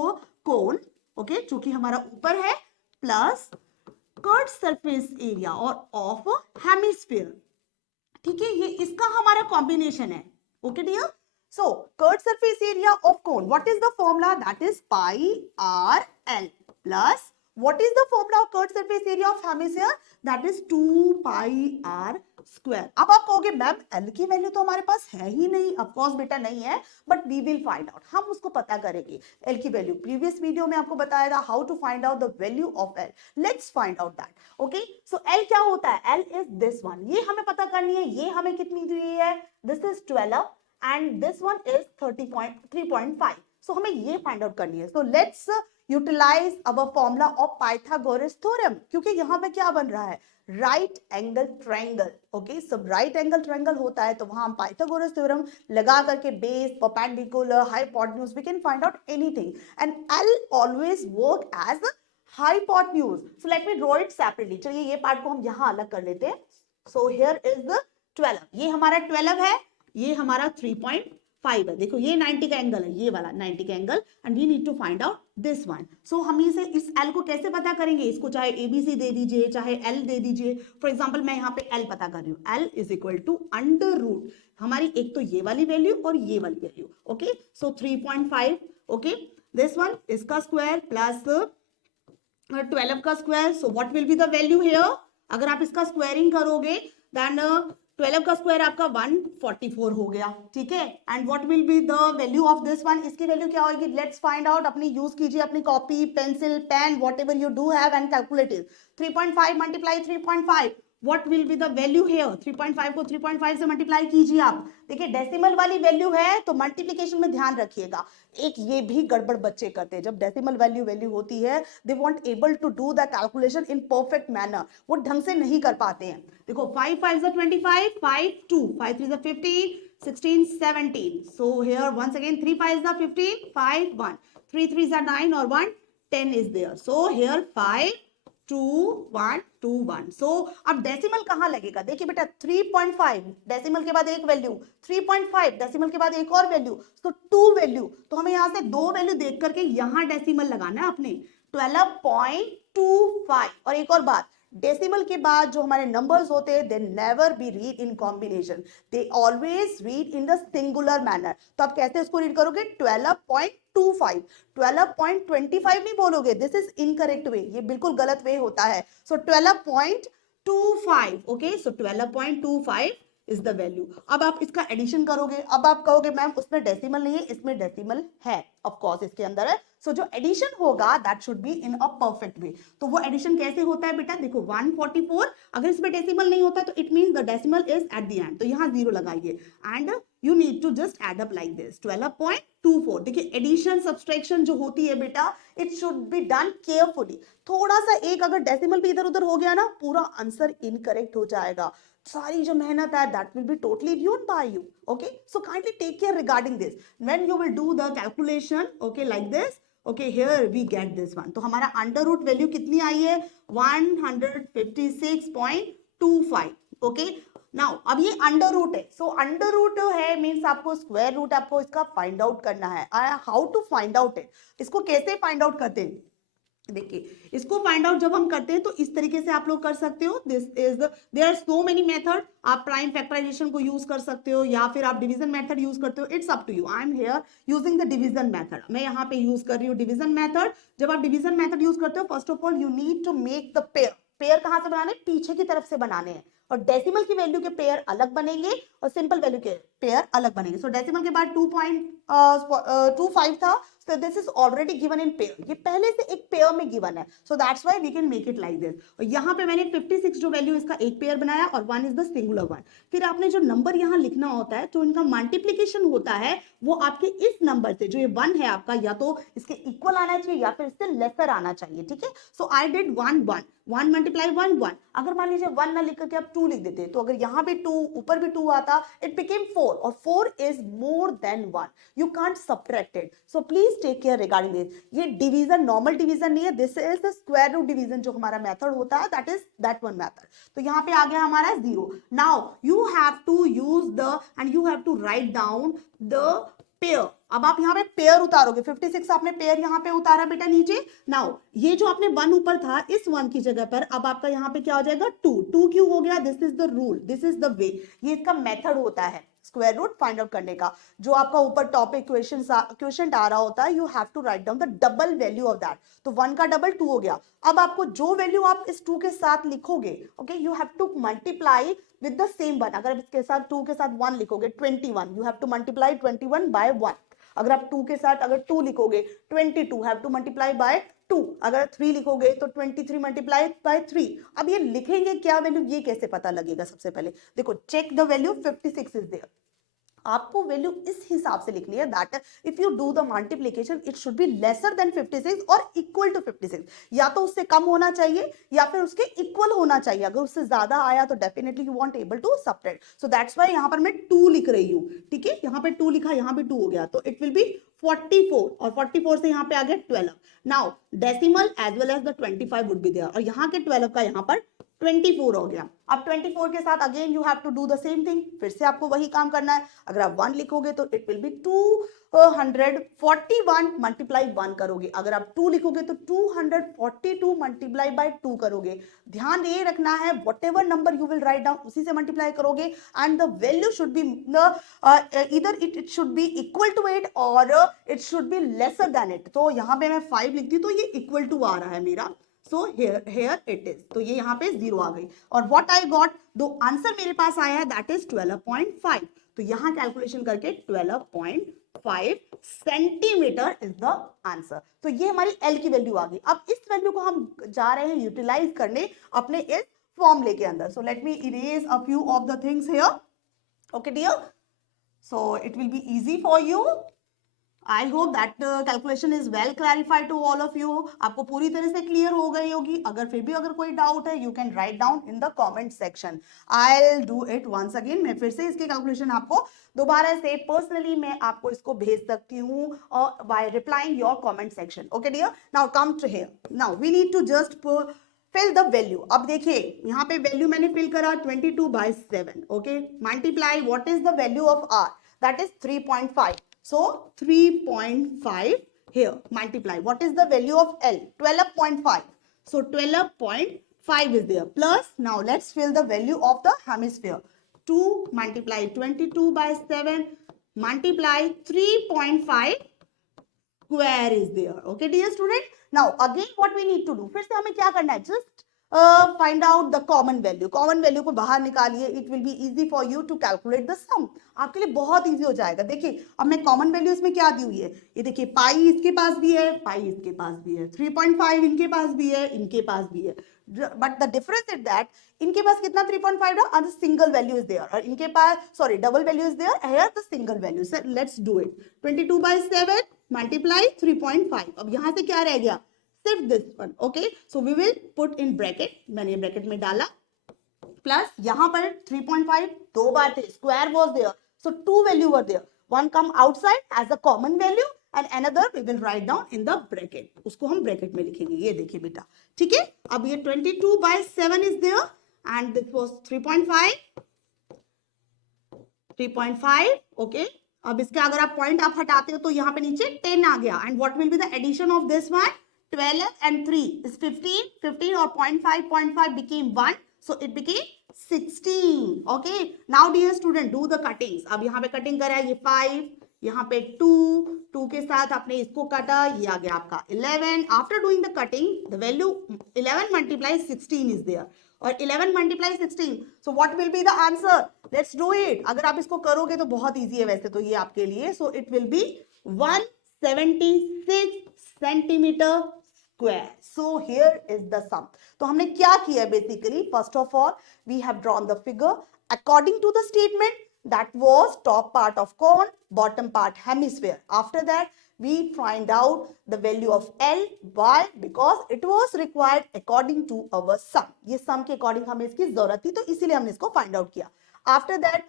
cone, okay, जो कि हमारा ऊपर है, प्लस कर्व्ड सरफेस एरिया और ऑफ हेमिस्फीयर, ठीक है, ये इसका हमारा कॉम्बिनेशन है, okay dear. So, curved surface area of cone, what is the formula, that is pi r l, plus what is the formula of curved surface area of hemisphere, that is 2 pi r square। अब आप कहोगे ma'am l की value तो हमारे पास है ही नहीं, of course बेटा नहीं है, but we will find out, हम उसको पता करेंगे l की वैल्यू, प्रीवियस वीडियो में आपको बताया था how to find out the value of l, let's find out that, okay. So l क्या होता है, l इज दिस वन, ये हमें पता करनी है, ये हमें कितनी दी है, this is 12 and this one is 3.5, so हमें ये फाइंड आउट करनी है, so let's utilize our formula of Pythagoras theorem, क्योंकि यहाँ पे क्या बन रहा है, राइट एंगल ट्रायंगल, ओके, सब राइट एंगल ट्रायंगल होता है, तो वहां हम पाइथागोरस थ्योरम लगा करके base, perpendicular, hypotenuse, we can find out anything, and L always work as hypotenuse, so let me draw it separately, चलिए ये पार्ट को हम यहाँ अलग कर लेते हैं, so here is the 12, ये हमारा 12 है, ये हमारा 3.5 है, देखो ये 90 का एंगल है, ये वाला 90 का angle, and we need to find out this one, so हम इसे इस L को कैसे पता करेंगे, इसको चाहे ABC दे दीजिए, चाहे L दे दीजिए, फॉर एग्जांपल मैं यहाँ पे L पता कर रही हूँ, L is equal to under root, हमारी एक तो ये वाली वैल्यू और ये वाली value, okay, so 3.5, okay, this one इसका स्क्वायर प्लस 12 का square, so what will be the value here, अगर आप इसका स्क्वायरिंग करोगे देन 12 का स्क्वायर आपका 144 हो गया, ठीक है, and what will be the value of this one, इसकी वैल्यू क्या होगी, लेट्स फाइंड आउट, अपनी यूज कीजिए अपनी copy, pencil, pen, whatever you do have and calculate it, 3.5 multiply 3.5, what will be the value here, 3.5 को 3.5 से multiply कीजिए आप, देखिए डेसिमल वाली वैल्यू है तो मल्टीप्लिकेशन में ध्यान रखिएगा, एक ये भी गड़बड़ बच्चे करते हैं, जब डेसिमल वैल्यू होती है, they won't able to do the calculation in perfect manner, वो ढंग से नहीं कर पाते हैं, देखो 5 5 25, 5 2, 5 3 15, 16 17, so here once again 3 5 15, 5 1, 3 3 9 और 1 10 is there, so here 5 2 1 2 1, so अब डेसिमल कहाँ लगेगा, देखिए बेटा 3.5 डेसिमल के बाद एक वैल्यू, 3.5 डेसिमल के बाद एक और वैल्यू, तो 2 वैल्यू, तो हमें यहाँ से 2 वैल्यू देख करके यहाँ डेसिमल लगाना है अपने 12.25, और एक और बात, डेसिमल के बाद जो हमारे नंबर्स होते हैं, they never be read in combination, they always read in the singular manner, तो आप कैसे इसको रीड करोगे, 12.25, 12.25 नहीं बोलोगे, दिस इज इनकरेक्ट वे, ये बिल्कुल गलत वे होता है, सो 12.25, okay, so 12.25 is the value. अब आप इसका एडिशन करोगे, अब आप कहोगे मैम उसमें डेसिमल नहीं है, इसमें डेसिमल है, ऑफ कोर्स इसके अंदर है, सो जो एडिशन होगा that should be in a perfect way, तो वो एडिशन कैसे होता है बेटा, देखो 144, अगर इसमें डेसिमल नहीं होता तो it means the decimal is at the end, तो यहाँ 0 लगाइए, and you need to just add up like this 12.24, देखिए एडिशन सब्सट्रैक्शन जो होती है बेटा, it should be done carefully, थोड़ा सा एक अगर डेसिमल भी इधर उधर हो गया ना, पूरा आंसर इनकरेक्ट हो जाएगा, सारी जो मेहनत है that will be totally ruined by you, okay, so kindly take care regarding this when you will do the calculation, okay, like this, okay, here we get this one, तो हमारा under root value कितनी आई है, 156.25, okay, now अब ये under root है, so under root है means आपको square root आपको इसका फाइंड आउट करना है। How to find out it, इसको कैसे फाइंड आउट करते हैं, देखिए इसको फाइंड आउट जब हम करते हैं तो इस तरीके से आप लोग कर सकते हो, this is there are so many method, आप प्राइम फैक्टराइजेशन को यूज कर सकते हो या फिर आप डिवीजन मेथड यूज करते हो, it's up to you. I am here using the division method, मैं यहाँ पे यूज कर रही हूँ डिवीजन मेथड। जब आप डिवीजन मेथड यूज करते हो first of all you need to make the pair, pair कहाँ से बनाने, पीछे की तरफ से बनाने हैं, और डेसिमल की वैल्यू के पेयर अलग बनेंगे और सिंपल वैल्यू के पेयर अलग बनेंगे। सो डेसिमल के बाद 2.25 था, so this is already given in pair, ये पहले से एक पेयर में गिवन है, so that's why we can make it like this। और यहाँ पे मैंने 56 जो वैल्यू इसका एक पेयर बनाया और 1 इज द सिंगुलर वन। फिर आपने जो नंबर यहाँ लिखना होता है तो इनका मल्टीप्लीकेशन होता है वो आपके इस नंबर से, जो ये 1 है आपका, या तो इसके इक्वल आना चाहिए या फिर इससे लेसर आना चाहिए, ठीक है। सो आई डिड 1 1 1 मल्टीप्लाई 1 1, अगर मान लीजिए 1 ना लिख करके आप 2 लिख देते तो अगर यहाँ पे 2 ऊपर भी 2 आता, इट बिकेम 4, और 4 is more than 1, you can't subtract it. So please take care regarding this, ये डिवीजन नॉर्मल डिवीजन नहीं है, this is the square root division, जो हमारा मेथड होता है that is that one method. तो यहाँ पे आ गया हमारा 0। Now you have to use the and you have to write down the pair. अब आप यहाँ पे पेयर उतारोगे, 56 आपने पेयर यहाँ पे उतारा बेटा नीचे। नाउ ये जो आपने 1 ऊपर था, इस 1 की जगह पर अब आपका यहाँ पे क्या हो जाएगा 2, 2 क्यों हो गया, this is the rule, this is the way, ये इसका मेथड होता है स्क्वायर रूट फाइंड आउट करने का। जो आपका ऊपर टॉप क्वेश्चन आ रहा होता है, you have to write down the double value of that, तो 1 का डबल 2 हो गया। अब आपको जो वैल्यू आप इस 2 के साथ लिखोगे, okay, you have to multiply with the same 1। अगर इसके साथ 2 के साथ 1 लिखोगे 21, you have to multiply 21 by 1। अगर आप 2 के साथ अगर 2 लिखोगे 22, हैव टू मल्टीप्लाई बाय 2। अगर 3 लिखोगे तो 23 मल्टीप्लाई बाय 3। अब ये लिखेंगे क्या वैल्यू, ये कैसे पता लगेगा, सबसे पहले देखो check the value, 56 is there, आपको वैल्यू इस हिसाब से लिखनी है that if you do the multiplication it should be lesser than 56 और इक्वल टू 56, या तो उससे कम होना चाहिए या फिर उसके इक्वल होना चाहिए। अगर उससे ज्यादा आया तो definitely you won't able to subtract, so that's why यहां पर मैं 2 लिख रही हूं, ठीक है, यहां पे 2 लिखा, यहां पे 2 हो गया, तो इट विल बी 44, और 44 से यहां पे आ गया 12। Now decimal as well as the 25 would be there, और यहां के 12 का यहां पर 24 हो गया। अब 24 के साथ again you have to do the same thing, फिर से आपको वही काम करना है। अगर आप 1 लिखोगे तो इट विल बी 241 मल्टीप्लाई 1 करोगे, अगर आप 2 लिखोगे तो 242 मल्टीप्लाई बाय 2 करोगे। ध्यान ये रखना है whatever number you will write down उसी से मल्टीप्लाई करोगे, and the value should be इधर it should be equal to it और it should be lesser than it. तो यहाँ पे मैं 5 लिखती तो ये इक्वल टू आ रहा है मेरा, सो here it is, तो ये यहाँ पे 0 आ गई। और what I got, दो आंसर मेरे पास आया है दैट इज 12.5, तो यहाँ कैलकुलेशन करके 12.5 सेंटीमीटर इज द आंसर। तो ये हमारी L की वैल्यू आ गई। अब इस वैल्यू को हम जा रहे हैं यूटिलाइज करने अपने इस फॉर्मूले के अंदर। So let me erase a few of the things here, okay dear, so it will be easy for you. I hope that calculation is well clarified to all of you. आपको पूरी तरह से क्लियर हो गई होगी। अगर फिर भी अगर कोई डाउट है, you can write down in the comment section. I'll do it once again. मैं फिर से इसकी कैलकुलेशन आपको दोबारा से पर्सनली मैं आपको इसको भेज सकती हूँ और by replying your comment section. Okay dear? Now come to here. Now we need to just fill the value. अब देखिए यहाँ पे वैल्यू मैंने फिल करा 22/7. Okay? Multiply what is the value of R? That is 3.5. So 3.5 here multiply. What is the value of L? 12.5. So 12.5 is there. Plus now let's fill the value of the hemisphere. 2 multiply 22/7 multiply 3.5 square is there. Okay dear student. Now again what we need to do? फिर से हमें क्या करना है? Just find out the common value. Common value को बाहर निकालिए. It will be easy for you to calculate the sum. आपके लिए बहुत इजी हो जाएगा। देखिए अब मैं कॉमन वैल्यू इसमें क्या दी हुई है, ये देखिए पाई इसके पास भी है, पाई इसके पास भी है, 3.5 इनके पास भी है, इनके पास भी है, but the difference is that इनके पास कितना 3.5 है और सिंगल वैल्यू इज देयर, और इनके पास sorry double value is there, here the single value. So let's do it. 22/7 multiply 3.5। अब यहां से क्या रह गया, सिर्फ this one. Okay, so we will put in bracket, मैंने ब्रैकेट में डाला, प्लस यहां पर 3.5 दो बार थे, square was there, so two value were there, one come outside as a common value and another we will write down in the bracket, उसको हम ब्रैकेट में लिखेंगे। ये देखिए बेटा, ठीक है। अब ये 22/7 is there and this was 3.5 3.5. Okay, अब इसके अगर आप पॉइंट आप हटाते हो तो यहाँ पे नीचे 10 आ गया. And what will be the addition of this one? 12 and 3 is 15. 15 और 0.5 became 1, so it became 16. Okay, now dear student, do the cuttings. अब यहाँ पे कटिंग करा है, ये 5, यहाँ पे 2 के साथ आपने इसको काटा, ये आ गया आपका 11. After doing the cutting the value 11 multiply 16 is there, और 11 multiply 16, so what will be the answer? Let's do it. अगर आप इसको करोगे तो बहुत इजी है वैसे तो ये आपके लिए. So it will be 176 centimetre square. So here is the sum. तो हमने क्या किया बेसिकली? First of all we have drawn the figure according to the statement that was top part of cone, bottom part hemisphere. After that we find out the value of L. Why? Because it was required according to our sum. ये sum के according हमें इसकी जरूरत थी तो इसीलिए हमने इसको find out किया. After that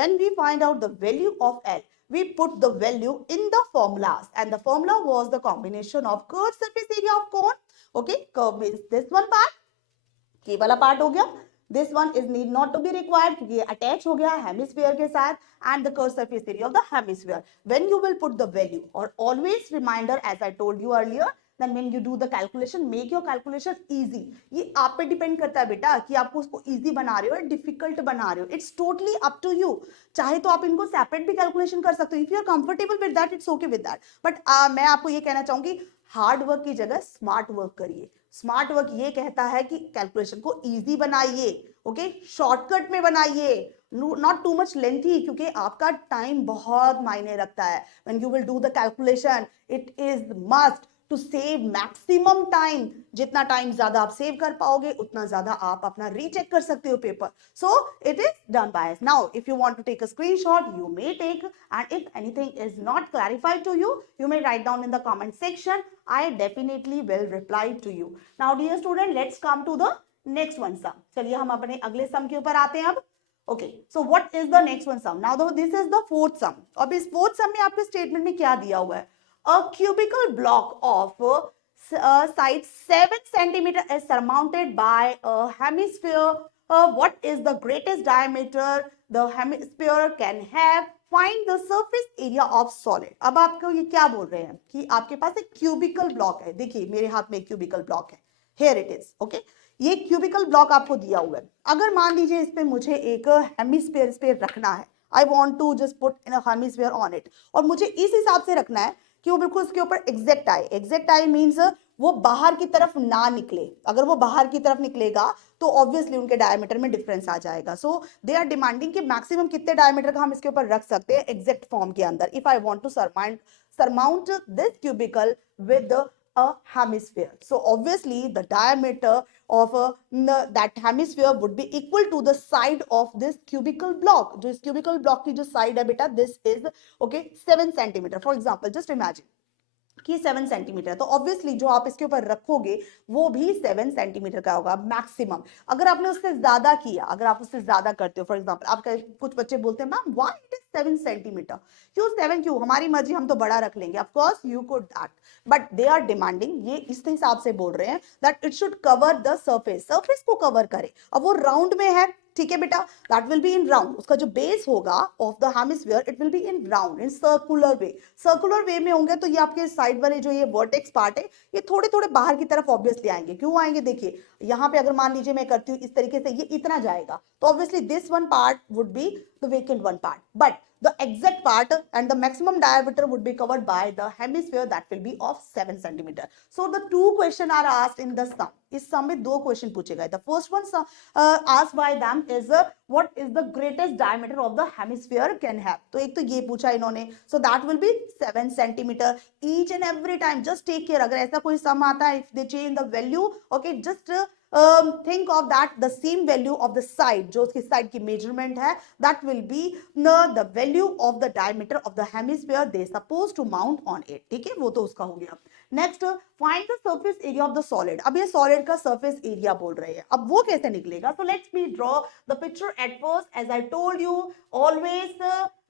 when we find out the value of L, we put the value in the formulas, and the formula was the combination of curved surface area of cone. Okay, curve is this one part, ये वाला part हो गया. This one is need not to be required क्योंकि ये attach हो गया hemisphere के साथ, and the curved surface area of the hemisphere. When you will put the value, or always reminder as I told you earlier, then when you do the calculation, make your calculation easy. ये आप पे depend करता है बेटा कि आपको उसको easy बना रहे हो या डिफिकल्ट बना रहे हो. It's totally up to you. चाहे तो आप इनको सेपरेट भी कैलकुलेशन कर सकते हो. If you are comfortable with that, it's okay with that. But मैं आपको ये कहना चाहूंगी, हार्ड वर्क की जगह स्मार्ट वर्क करिए. स्मार्ट वर्क ये कहता है कि कैलकुलेशन को इजी बनाइए, ओके, शॉर्टकट में बनाइए, नॉट टू मच लेंथी, क्योंकि आपका टाइम बहुत मायने रखता है. When you will do the calculation, it is must to save maximum time. जितना टाइम ज्यादा आप सेव कर पाओगे उतना ज्यादा आप अपना रीचेक कर सकते हो paper. So it is done by. Now if you want to take a screenshot, you may take, and if anything is not clarified to you, you may write down in the comment section. I definitely will reply to you. Now dear student, let's come to the next one sum. चलिए हम अपने अगले sum के ऊपर आते हैं अब. Okay, so what is the next one sum? Now this is the fourth sum. अब इस fourth sum में आपके statement में क्या दिया हुआ है? A cubical block of size 7 centimeter is surmounted by a hemisphere. What is the greatest diameter the hemisphere can have? Find the surface area of solid. अब आपको ये क्या बोल रहे हैं कि आपके पास एक क्यूबिकल ब्लॉक है. देखिए मेरे हाथ में एक क्यूबिकल ब्लॉक है. Here it is. Okay, ये क्यूबिकल ब्लॉक आपको दिया हुआ है. अगर मान लीजिए इस पे मुझे एक हेमिस्फीयर इस पे रखना है, I want to just put in a hemisphere on it, और मुझे इस हिसाब से रखना है कि वो बिल्कुल उसके ऊपर एग्जैक्ट आए. एग्जैक्ट आए मीन्स वो बाहर की तरफ ना निकले. अगर वो बाहर की तरफ निकलेगा तो ऑब्वियसली उनके डायमीटर में डिफरेंस आ जाएगा. सो दे आर डिमांडिंग कि मैक्सिमम कितने डायमीटर का हम इसके ऊपर रख सकते हैं एग्जैक्ट फॉर्म के अंदर. If I want to surmount this cubicle with a hemisphere, so obviously the diameter of that hemisphere would be equal to the side of this cubical block. जो इस cubical block की जो side है बेटा, this is okay 7 centimeter. For example, just imagine कि 7 centimetre, तो obviously जो आप इसके ऊपर रखोगे वो भी 7 सेंटीमीटर का होगा मैक्सिमम. अगर आपने उससे ज्यादा किया, अगर आप उससे ज्यादा करते हो, फॉर एग्जांपल आपका कुछ बच्चे बोलते हैं ma'am why it is 7 centimetre, क्यों 7, क्यों, हमारी मर्जी, हम तो बड़ा रख लेंगे. Of course you could that, but they are demanding, ये इस हिसाब से बोल रहे हैं that it should cover the surface, surface को कवर करे. अब वो राउंड में है, ठीक है बेटा, that will be in round. उसका जो बेस होगा of the hemisphere, it will be in round, in circular way. Circular way में होंगे तो ये आपके साइड वाले जो ये वर्टेक्स पार्ट है ये थोड़े थोड़े बाहर की तरफ ऑब्वियसली आएंगे. क्यों आएंगे? देखिए यहाँ पे अगर मान लीजिए मैं करती हूँ इस तरीके से, ये इतना जाएगा, तो obviously this one part would be the vacant one part, but the exact part and the maximum diameter would be covered by the hemisphere that will be of 7 centimeter. So the two question are asked in the sum. इस sum में दो question पूछे गए. The first one asked by them is what is the greatest diameter of the hemisphere can have. तो एक तो ये पूछा इन्होंने, so that will be 7 centimeter. Each and every time just take care, अगर ऐसा कोई sum आता है, if they change the value, okay, just think of that the same value of the side, जो उसकी side की measurement है, that will be the value of the diameter of the hemisphere they supposed to mount on it. ठीक है, वो तो उसका हो गया. Next, find the surface area of the solid. अब ये solid का surface area बोल रहे हैं, अब वो कैसे निकलेगा? So let's me draw the picture at first. As I told you, always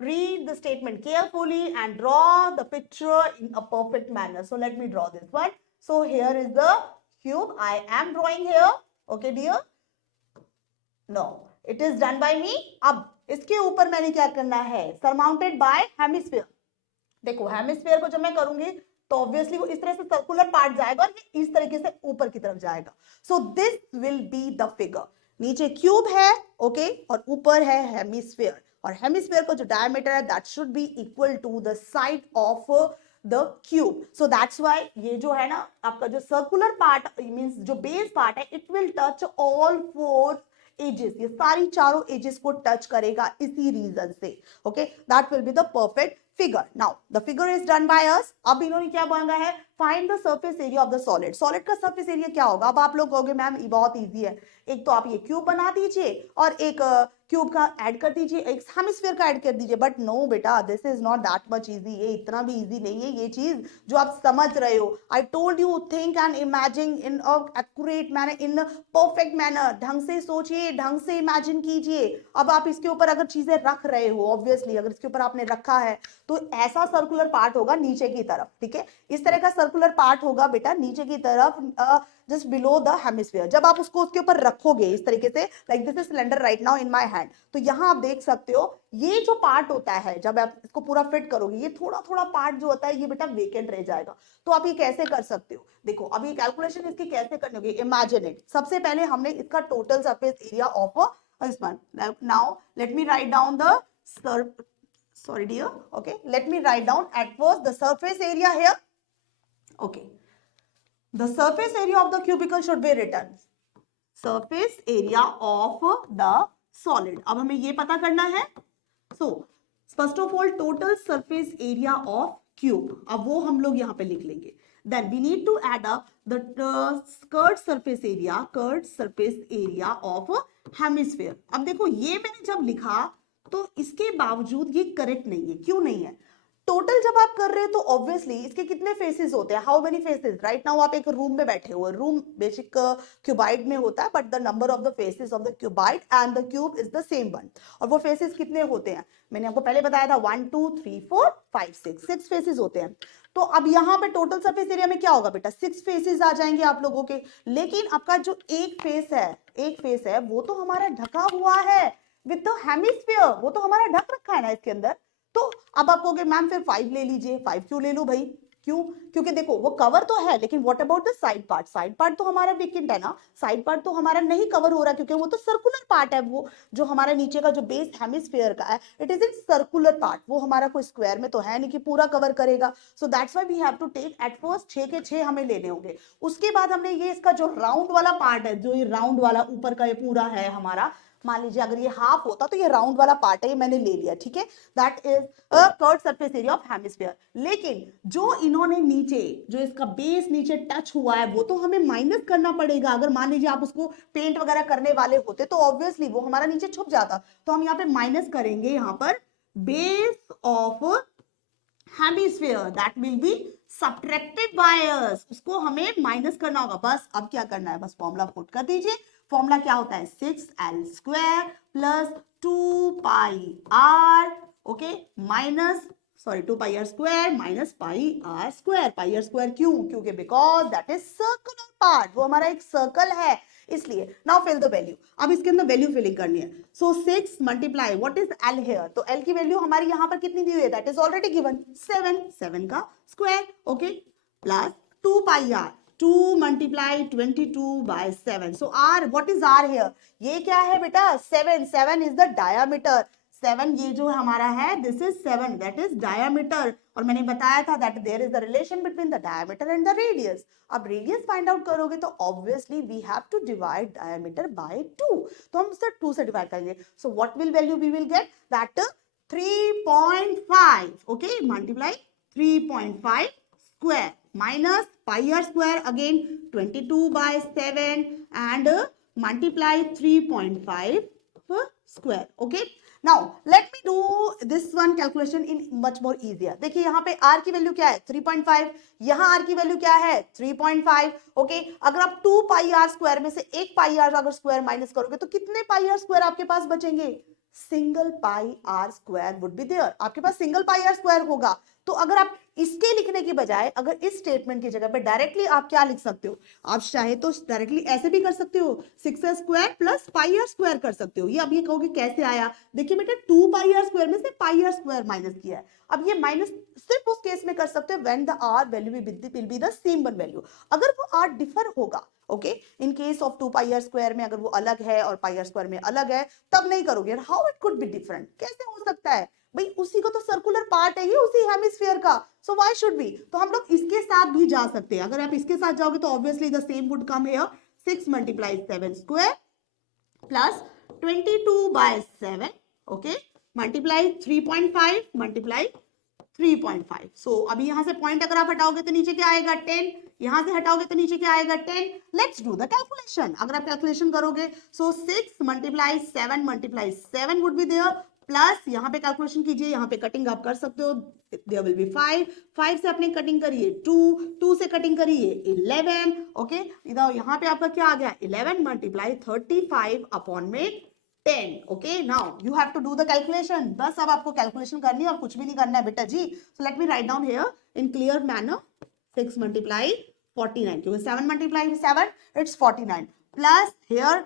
read the statement carefully and draw the picture in a perfect manner. So let me draw this one. So here is the cube I am drawing here. Okay dear? No, it is done by me. अब इसके ऊपर मैंने क्या करना है, surmounted bye hemisphere. देखो hemisphere को जब मैं करूंगी तो ऑब्वियसली वो इस तरह से सर्कुलर पार्ट जाएगा और ये इस तरीके से ऊपर की तरफ जाएगा। सो this will be the figure. नीचे क्यूब है, ओके, और ऊपर है हेमिस्फीयर, और हेमिस्फीयर का जो डायमीटर है that should be equal to the side of the cube. So that's why ये जो है ना आपका जो सर्कुलर पार्ट मींस जो बेस पार्ट है, it will touch all four edges, ये सारी चारों एजेस को टच करेगा इसी रीजन से। Okay, that will be the perfect figure. Now the figure is done by us. अब इन्होंने क्या मांगा है, find the surface area of the solid. Solid का सरफेस एरिया क्या होगा? अब आप लोग कहोगे मैम ये बहुत इजी है, एक तो आप ये क्यूब बना दीजिए और एक क्यूब का ऐड कर दीजिए, एक हेमिस्फीयर का ऐड कर दीजिए। बट नो बेटा, this is not that much easy. ये इतना भी इजी नहीं है ये चीज जो आप समझ रहे हो। आई told you, think and imagine in a accurate manner, in perfect manner. ढंग से सोचिए, ढंग से इमेजिन कीजिए। अब आप इसके ऊपर अगर चीजें रख रहे हो, ऑब्वियसली अगर इसके ऊपर आपने रखा है तो ऐसा सर्कुलर पार्ट होगा नीचे की तरफ, ठीक है, इस तरह का सर्कुलर पार्ट होगा बेटा नीचे की तरफ, जस्ट बिलो द हेमिस्फीयर। जब आप उसको उसके ऊपर रखोगे इस तरीके से, like this is cylinder right now in my hand, तो यहां आप देख सकते हो ये जो पार्ट होता है जब आप इसको पूरा फिट करोगे, ये थोड़ा थोड़ा पार्ट जो होता है ये बेटा वेकेंट रह जाएगा। तो आप ये कैसे कर सकते हो? देखो अब ये कैलकुलेशन इसकी कैसे करनी होगी, इमेजिन इट। सबसे पहले हमने इसका total surface area of this one. Now let me write down the sorry dear, okay, let me write down at first the surface area here. Okay, the surface area of the cubicle should be written surface area of the solid. अब हमें ये पता करना है। So first of all total surface area of cube, अब वो हम लोग यहाँ पे लिख लेंगे। Then we need to add up the curved surface area of hemisphere. अब देखो ये मैंने जब लिखा तो इसके बावजूद ये करेक्ट नहीं है। क्यों नहीं है? टोटल जब आप कर रहे हो तो ऑब्वियसली इसके कितने फेसेस होते हैं, how many faces? Right now आप एक रूम में बैठे हो, रूम बेसिक क्यूबाइड में होता है, but the number of the faces of the cuboid and the cube is the same one. और वो फेसेस कितने होते हैं? मैंने आपको पहले बताया था 1 2 3 4 5 6 फेसेस होते हैं। तो अब यहाँ पे टोटल सरफेस एरिया में क्या होगा बेटा? 6 फेसेस आ जाएंगे आप लोगों के। लेकिन आपका जो एक फेस है वो तो हमारा ढका हुआ है विद द हेमिस्फीयर, वो तो हमारा ढक रखा है ना इसके अंदर। तो अब आप कहोगे मैम फिर 5 ले लीजिए। 5 क्यों ले लो भाई? क्यों? क्योंकि देखो वो कवर तो है, लेकिन what about the side part? Side part तो हमारा वेकेंट है ना, साइड पार्ट तो हमारा नहीं कवर हो रहा, क्योंकि वो तो सर्कुलर पार्ट है। वो जो हमारा नीचे का जो बेस हेमिस्फीयर का है, it is in circular part, वो हमारा कोई स्क्वायर में तो है नहीं कि पूरा कवर करेगा। So that's why we have to take at first 6 के 6 हमें लेने होंगे। उसके बाद हमने ये इसका जो राउंड वाला पार्ट है, जो ये राउंड वाला ऊपर का ये पूरा है हमारा, मान लीजिए अगर ये हाफ होता तो ये राउंड वाला पार्ट है, ये मैंने ले लिया, ठीक है, that is a curved surface area of hemisphere. लेकिन जो इन्होंने नीचे जो इसका बेस नीचे टच हुआ है वो तो हमें माइनस करना पड़ेगा। अगर मान लीजिए आप उसको पेंट वगैरह करने वाले होते तो ऑब्वियसली वो हमारा नीचे छुप जाता। तो हम यहाँ पे माइनस करेंगे, यहाँ पर base of hemisphere that will be subtracted by us, उसको हमें माइनस करना होगा। बस अब क्या करना है, बस फॉर्मूला पुट कर दीजिए। फॉर्मूला क्या होता है? 6l square plus 2 pi r, okay, minus 2 pi are square minus pi are square. Pi are square क्यों? क्योंकि because that is circular part, वो हमारा एक सर्कल है इसलिए। Now fill the value. अब इसके अंदर वैल्यू फिलिंग करनी है। So 6 multiply what is l here, तो l की वैल्यू हमारी यहाँ पर कितनी दी हुई है? दैट इज ऑलरेडी गिवन 7 का square, okay, plus 2 pi r, 2 multiply 22 by 7। So r, what is r here? ये क्या है बेटा? 7 इज द डायामीटर। 7 ये जो हमारा है, this is 7, that is diameter. और मैंने बताया था that there is the relation between the diameter and the radius. अब रेडियस फाइंड आउट करोगे तो obviously we have to divide diameter by 2, तो हम इसे 2 से डिवाइड करेंगे। So what will value we will get? That 3.5, okay, multiply 3.5 square minus pi are square again 22 by 7 and multiply 3.5 square. Okay, now let me do this one calculation in much more easier. देखिए यहाँ पे r की value क्या है? 3.5, यहाँ r की value क्या है? 3.5. ओके, अगर आप 2 पाई आर स्क्वायर में से 1 पाई आर अगर स्क्वायर माइनस करोगे तो कितने पाई आर स्क्वायर आपके पास बचेंगे? Single pi are square would be there. आपके पास सिंगल पाई आर स्क्वायर होगा, तो अगर आप इसके लिखने की बजाय अगर इस स्टेटमेंट की जगह पे डायरेक्टली आप क्या लिख सकते हो, आप चाहे तो डायरेक्टली ऐसे भी कर सकते हो, 6 square plus pi are square कर सकते हो। ये अब ये कहोगे कैसे आया, देखिए बेटा 2 पाई आर स्क्वायर में से पाई आर स्क्वायर माइनस किया है। अब ये माइनस सिर्फ उस केस में कर सकते हो when the r value will be the same one value, अगर वो आर डिफर होगा। Okay, in case of 2 pi are square में अगर वो अलग है और पाई आर स्क्वायर में अलग है तब नहीं करोगे। How it could be different, कैसे हो सकता है भाई, उसी को तो सर्कुलर पार्ट है ये, उसी हेमिस्फीयर का, सो व्हाई शुड बी। तो हम लोग इसके साथ भी जा सकते हैं। अगर आप इसके साथ जाओगे तो obviously the same would come here, 6 multiply 7 square plus 22/7, okay, multiply 3.5 multiply 3.5। सो अभी यहां से पॉइंट अगर आप हटाओगे तो नीचे क्या आएगा 10, यहां से हटाओगे तो नीचे क्या आएगा 10। Let's do the calculation. अगर आप कैलकुलेशन करोगे so 6 multiply 7 would be there, plus यहाँ पे कैलकुलेशन कीजिए, यहाँ पे कटिंग आप कर सकते हो, देयर विल बी 5 से अपनी कटिंग करिए 2 से कटिंग करिए 11, ओके, इधर यहाँ पे आपका क्या आ गया 11 मल्टीप्लाई 35 अपॉन में 10, okay. Now you have to do the calculation, बस अब आपको कैलकुलेशन करनी है और कुछ भी नहीं करना है बेटा जी। So let me write down here in clear manner, 6 multiply 49, क्योंकि 7 मल्टीप्लाई 7 इट्स 49, प्लस हियर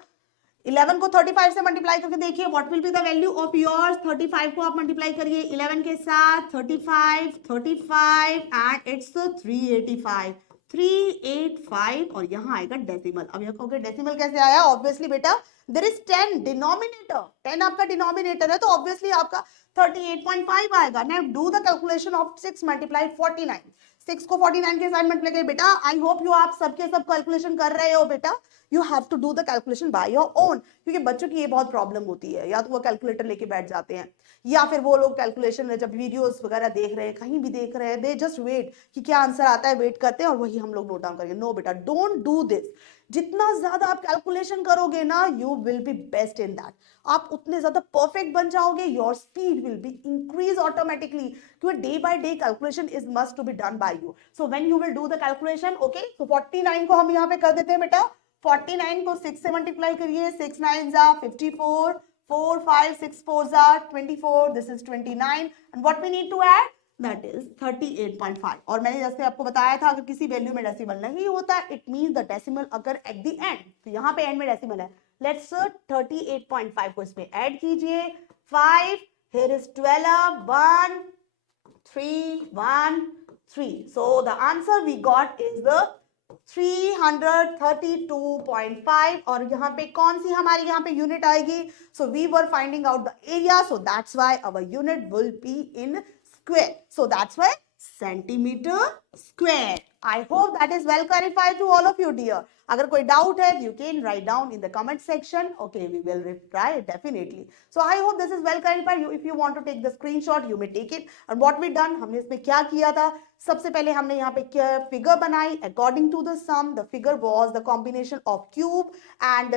11 को 35 से मल्टीप्लाई करके देखिए what will be the value of yours. 35 को आप मल्टीप्लाई करिए 11 के साथ, 35 एंड इट्स 385 और यहाँ आएगा डेसिमल। अब यहाँ कहोगे डेसिमल कैसे आया, ऑब्वियसली बेटा देयर इज 10 डिनोमिनेटर, 10 आपका डिनोमिनेटर है तो ऑब्वियसली आपका 38.5 आएगा। Now do the calculation of 6 multiply 49, 6 को 49 के साथ मल्टीप्लाई करिए बेटा। आई होप यू आप सबके सब कैलकुलेशन कर रहे हो बेटा, you have to do the calculation by your own, क्योंकि बच्चों की ये बहुत प्रॉब्लम होती है, या तो वो कैलकुलेटर लेके बैठ जाते हैं या फिर वो लोग कैलकुलेशन जब वीडियोस वगैरह देख रहे हैं कहीं भी देख रहे हैं, दे जस्ट वेट कि क्या आंसर आता है, वेट करते हैं और वही हम लोग नोट डाउन करेंगे। नो बेटा, डोंट डू दिस। जितना ज्यादा आप कैलकुलेशन करोगे ना you will be best in that, आप उतने ज्यादा परफेक्ट बन जाओगे, your speed will be increase automatically, क्योंकि day by day calculation is must to be done by you. So when you will do the calculation, okay, so 49 को हम यहाँ पे कर देते हैं बेटा, 49 को 6 से मल्टीप्लाई करिए, 6 9 जा 54, 4 5 6 4 जा 24, this is 29 and what we need to add that is 38.5। और मैंने जैसे आपको बताया था अगर किसी वैल्यू में डेसिमल नहीं होता इट मींस द डेसिमल अगर एट द एंड, तो यहाँ पे एंड में डेसिमल है, लेट्स 38.5 को इसमें ऐड कीजिए, 5 here is 12 1 3 1 3, so the answer we got is the 332.5। और यहाँ पे कौन सी हमारी यहाँ पे यूनिट आएगी, so we were finding out the area, so that's why our unit will be in square, so that's why centimetre square. I hope that is well clarified to all of you dear. अगर कोई doubt है you can write down in the comment section, okay, we will reply definitely. So I hope this is well clarified. You if you want to take the screenshot you may take it. And what we done, हमने इसमें क्या किया था, सबसे पहले हमने यहाँ पे फिगर बनाई according to the sum, the figure was the combination of cube and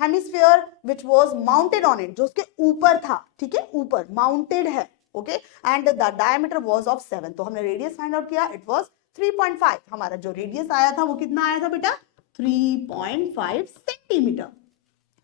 hemisphere which was mounted on it, जो उसके ऊपर था, ठीक है, ऊपर माउंटेड है, okay, and the diameter was of 7, तो हमने रेडियस फाइंड आउट किया, इट वाज 3.5। हमारा जो रेडियस आया था वो कितना आया था बेटा 3.5 centimetre.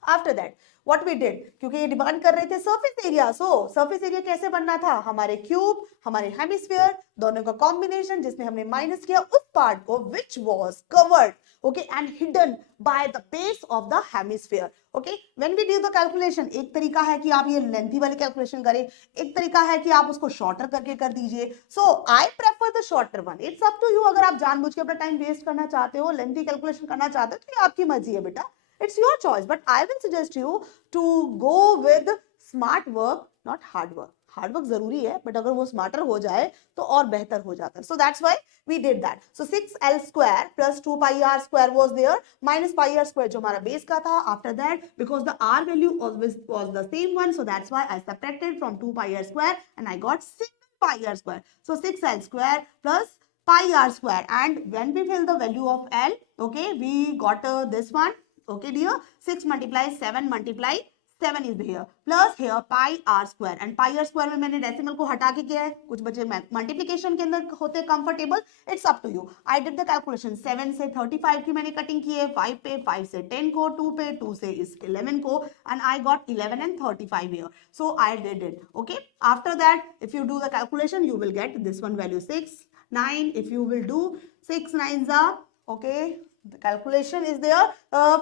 After that what we did, क्योंकि ये डिमांड कर रहे थे surface area, so surface area कैसे बनना था, हमारे क्यूब हमारे हेमिस्फीयर दोनों का कॉम्बिनेशन जिसमें हमने माइनस किया उस पार्ट को which was covered, okay, and hidden by the base of the hemisphere, okay. When we do the calculation, एक तरीका है कि आप ये लेंथी वाली कैलकुलेशन करें, एक तरीका है कि आप उसको शॉर्टर करके कर दीजिए, so I prefer the shorter one, it's up to you. अगर आप जानबूझ के अपना टाइम वेस्ट करना चाहते हो, लेंथी कैलकुलेशन करना चाहते हो, तो ये आपकी मर्जी है बेटा, it's your choice, but I will suggest you to go with smart work, not hard work. Hard work जरूरी है बट अगर वो स्मार्टर हो जाए तो और बेहतर हो जाता है, so that's why we did that. So 6l square plus 2 pi r square was there minus pi r square जो हमारा बेस का था। After that because the r value always was the same one, so that's why I subtracted from 2 pi r square and I got single pi r square, so 6l square plus pi r square, and when we fill the value of l, okay, we got this one, okay dear, 6 multiply 7 multiply 7 is here plus here pi r square and pi r square में मैंने decimal को हटा के किया है, कुछ बचे multiplication के अंदर होते comfortable, it's up to you. I did the calculation, 7 से 35 की मैंने कटिंग की है, 5 पे 5 से 10 को, 2 पे 2 से इस 11 को, and I got 11 and 35 here, so I did it, okay। After that if you do the calculation you will get this one value 6 9, if you will do 6 9s are, okay, the calculation is there,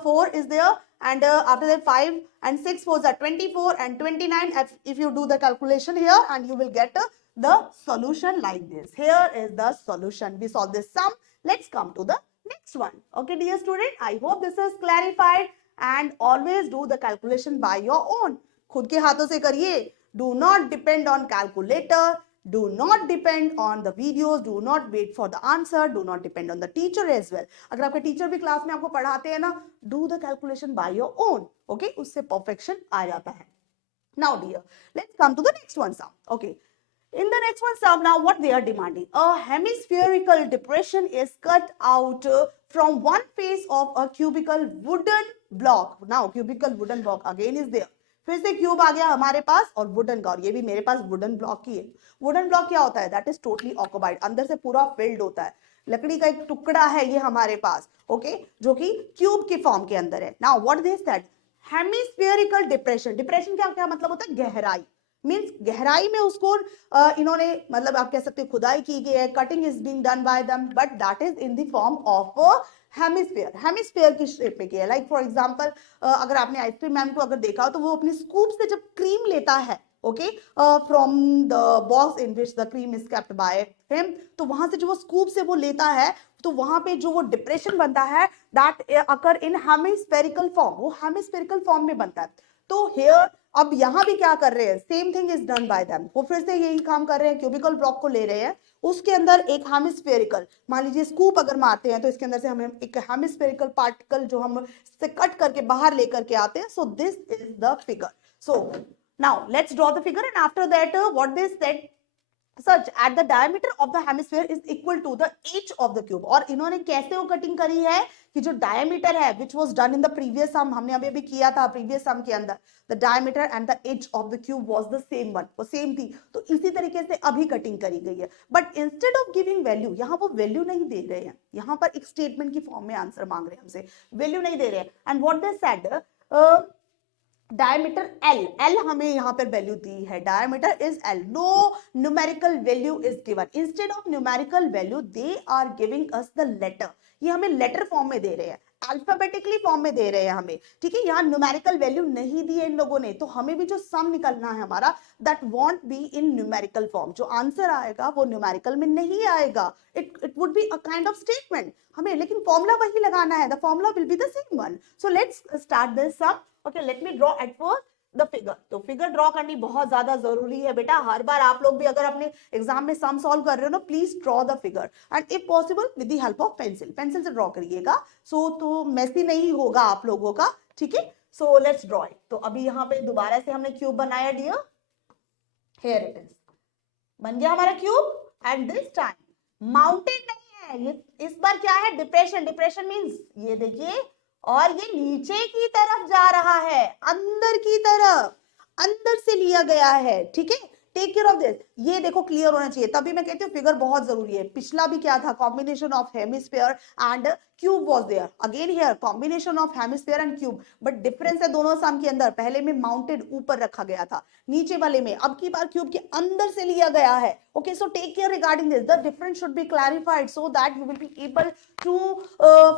4 is there, and after that 5 and 6 4s are 24 and 29, if you do the calculation here, and you will get the solution like this. Here is the solution. We solve this sum. Let's come to the next one. Okay dear student, I hope this is clarified, and always do the calculation by your own. खुद के हाथों से करिए, do not depend on calculator, do not depend on the videos, do not wait for the answer, do not depend on the teacher as well. अगर आपके teacher भी class में आपको पढ़ाते हैं ना, do the calculation by your own, okay, उससे perfection आ जाता है। Now dear, let's come to the next one sum, okay। In the next one sum, now what they are demanding, a hemispherical depression is cut out from one face of a cubical wooden block. Now cubical wooden block again is there, फिर से cube आ गया हमारे पास और wooden का, और ये भी मेरे पास वुडन ब्लॉक की है। वुडन ब्लॉक क्या होता है, दैट इज टोटली ऑक्युपाइड, अंदर से पूरा फिल्ड होता है, लकड़ी का एक टुकड़ा है ये हमारे पास, ओके, जो कि क्यूब के फॉर्म के अंदर है। Now what this that hemispherical depression, depression क्या क्या मतलब होता है, गहराई, मीन्स गहराई में उसको इन्होंने, मतलब आप कह सकते हैं खुदाई की गई है, cutting is being done by them, but that is in the form of hemisphere, hemisphere की शेप में किया है। लाइक फॉर एग्जांपल अगर आपने आइसक्रीम मैन को अगर देखा तो वो अपनी स्कूप से जब क्रीम लेता है, okay, from the box in which the cream is kept by him, तो वहां से जो वो स्कूप से वो लेता है, तो वहां पे जो वो डिप्रेशन बनता है, that occur in hemispherical form, वो हेमिस्फेरिकल फॉर्म में बनता है। तो हियर अब यहां भी क्या कर रहे हैं, same thing is done bye them, वो फिर से यही काम कर रहे हैं, क्यूबिकल ब्लॉक को ले रहे हैं, उसके अंदर एक हेमिस्फेरिकल, मान लीजिए स्कूप अगर मारते हैं तो इसके अंदर से हमें एक हेमिस्फेरिकल पार्टिकल जो हम से कट करके बाहर लेकर के आते हैं। सो this is the figure. So now let's draw the figure, and after that what this said, such at the diameter of the hemisphere is equal to the edge of the cube। और इन्होंने कैसे वो cutting करी है कि जो diameter है which was done in the previous sum, हमने अभी अभी किया था previous sum के अंदर, the diameter and the edge of the cube was the same one, वो सेम थी, तो इसी तरीके से अभी कटिंग करी गई है। But instead of giving value, यहाँ वो वैल्यू नहीं दे रहे हैं, यहाँ पर एक स्टेटमेंट की फॉर्म में आंसर मांग रहे हैं हमसे, वैल्यू नहीं दे रहे हैं। And what they said, diameter L, L हमें यहाँ पर वैल्यू दी है, diameter is L, no numerical value is given, instead of numerical value they are giving us the letter, ये हमें लेटर फॉर्म में दे रहे हैं, अल्फाबेटिकली फॉर्म में दे रहे हैं हमें, ठीक है, यहाँ न्यूमेरिकल वैल्यू नहीं दी है इन लोगों ने, तो हमें भी जो सम निकलना है हमारा, that won't be in numerical form, जो आंसर आएगा वो न्यूमेरिकल में नहीं आएगा, it would be a kind of statement हमें, लेकिन फॉर्मूला वही लगाना है, the formula will be the same one. So let's start this sum. Okay, let me draw at first the figure. तो फिगर ड्रॉ करनी बहुत ज्यादा जरूरी है बेटा, हर बार आप लोग भी अगर अपने एग्जाम में सम सॉल्व कर रहे हो ना, please draw the figure, and if possible with the help of pencil, pencil से ड्रॉ करिएगा, सो तो मेसी नहीं होगा आप लोगों का, ठीक है। So let's draw it. तो अभी यहाँ पे दोबारा से हमने क्यूब बनाया डियर, हियर इट इज, बन गया हमारा cube, and this time mountain नहीं है, ये इस बार क्या है, डिप्रेशन, डिप्रेशन मींस ये देखिए, और ये नीचे की तरफ जा रहा है, अंदर की तरफ, अंदर से लिया गया है, ठीक है, टेक केयर ऑफ दिस, ये देखो क्लियर होना चाहिए, तभी मैं कहती हूँ फिगर बहुत जरूरी है। पिछला भी क्या था, combination of hemisphere and cube was there, again here combination of hemisphere and cube, but difference है दोनों सम के अंदर, पहले में माउंटेड ऊपर रखा गया था, नीचे वाले में अब की बार क्यूब के अंदर से लिया गया है। Okay, so take care regarding this, the difference should be clarified so that you will be able to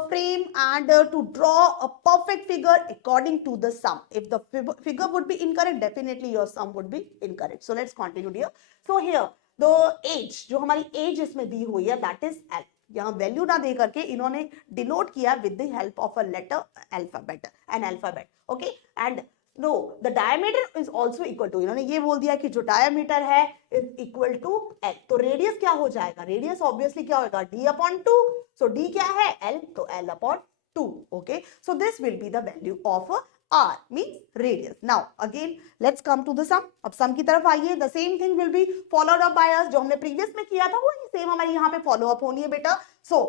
frame and to draw a perfect figure according to the sum. If the figure would be incorrect, definitely your sum would be incorrect. So let's continue here. So here the age, जो हमारी age इसमें दी हुई है, that is L. यहाँ value ना दे करके इन्होंने डिनोट किया with the help of a letter alphabet, an alphabet, okay, and no the diameter is also equal to, इन्होंने ये बोल दिया कि जो डायमीटर है इज इक्वल टू एल, तो रेडियस क्या हो जाएगा, रेडियस ऑब्वियसली क्या होगा, D upon two, so D क्या है, एल, तो L upon two, okay, so this will be the value of r means radius. Now again let's come to the sum. अब sum की तरफ आइए, the same thing will be followed up by us, जो हमने previous में किया था वो सेम हमारी यहाँ पे follow up होनी है बेटा। So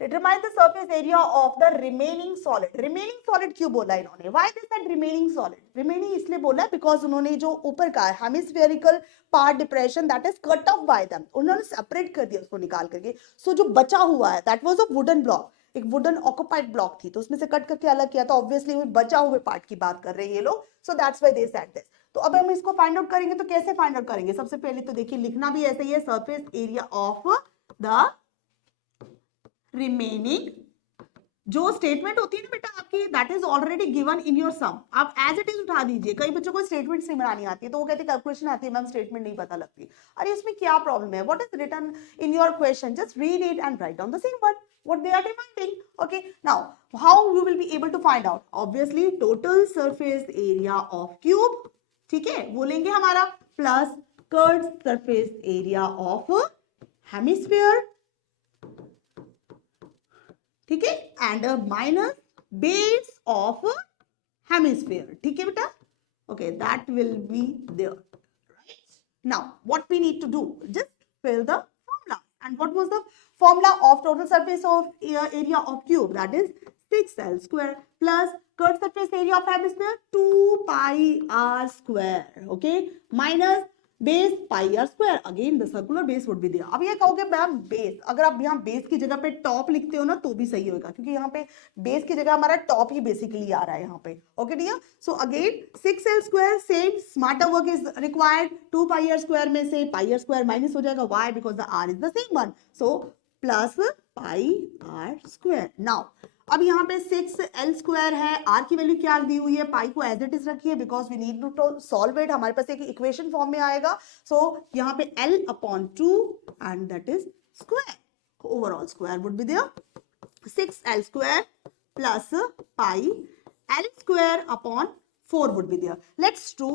determine the surface area of the remaining solid. Remaining solid क्यों बोला इन्होंने? Why they said remaining solid? Remaining इसलिए बोला बिकॉज उन्होंने जो ऊपर का hemispherical part depression that is cut off bye them, उन्होंने सेपरेट कर दिया उसको निकाल करके। सो जो बचा हुआ है that was a wooden block, एक वुडन ऑक्युपाइड ब्लॉक थी, तो उसमें से कट करके अलग किया, तो ऑब्वियसली वो बचा हुए पार्ट की बात कर रहे हैं ये लोग। सो that's why they said this. तो अब हम इसको फाइंड आउट करेंगे, तो कैसे फाइंड आउट करेंगे? सबसे पहले तो देखिए लिखना भी ऐसे ही है, surface area of the remaining. जो स्टेटमेंट होती है ना बेटा आपकी, that is already given in your sum, आप एज इट इज उठा दीजिए। कई बच्चों को स्टेटमेंट से बनानी आती है तो वो कहते हैं कैलकुलेशन आती है मैम, स्टेटमेंट नहीं पता लगती। अरे उसमें क्या प्रॉब्लम है? What is written in your question, just read it and write down the same one what they are demanding. Okay, now how you will be able to find out? Obviously total surface area of cube, ठीक है, वो लेंगे हमारा, plus curved surface area of hemisphere, ठीक है, and minus base of hemisphere, ठीक है बेटा। Okay, that will be there, right? Now what we need to do, just fill the formula. And what was the formula of total surface of area of cube? That is 6l square plus curved surface area of hemisphere 2 pi r square, okay, minus base pi are square, again the circular base would be there. अब ये कहोगे ma'am base, अगर आप यहाँ base की जगह पे top लिखते हो ना तो भी सही होगा, क्योंकि यहाँ पे बेस की जगह हमारा टॉप ही बेसिकली आ रहा है यहाँ पे। Okay dear, so again 6l square, same smarter work is required. 2 pi are square में से पाई आर स्क्वायर माइनस हो जाएगा, why? Because the R is the same one, so plus pi are square. Now अब यहाँ पे 6l square है, r की value क्या दी हुई है, पाई को एज इट इज रखिए because we need to solve it, हमारे पास एक इक्वेशन फॉर्म में आएगा। सो यहाँ पे l upon 2 and that is square, overall square would be there 6l square plus pi l square upon 4 would be there. Let's do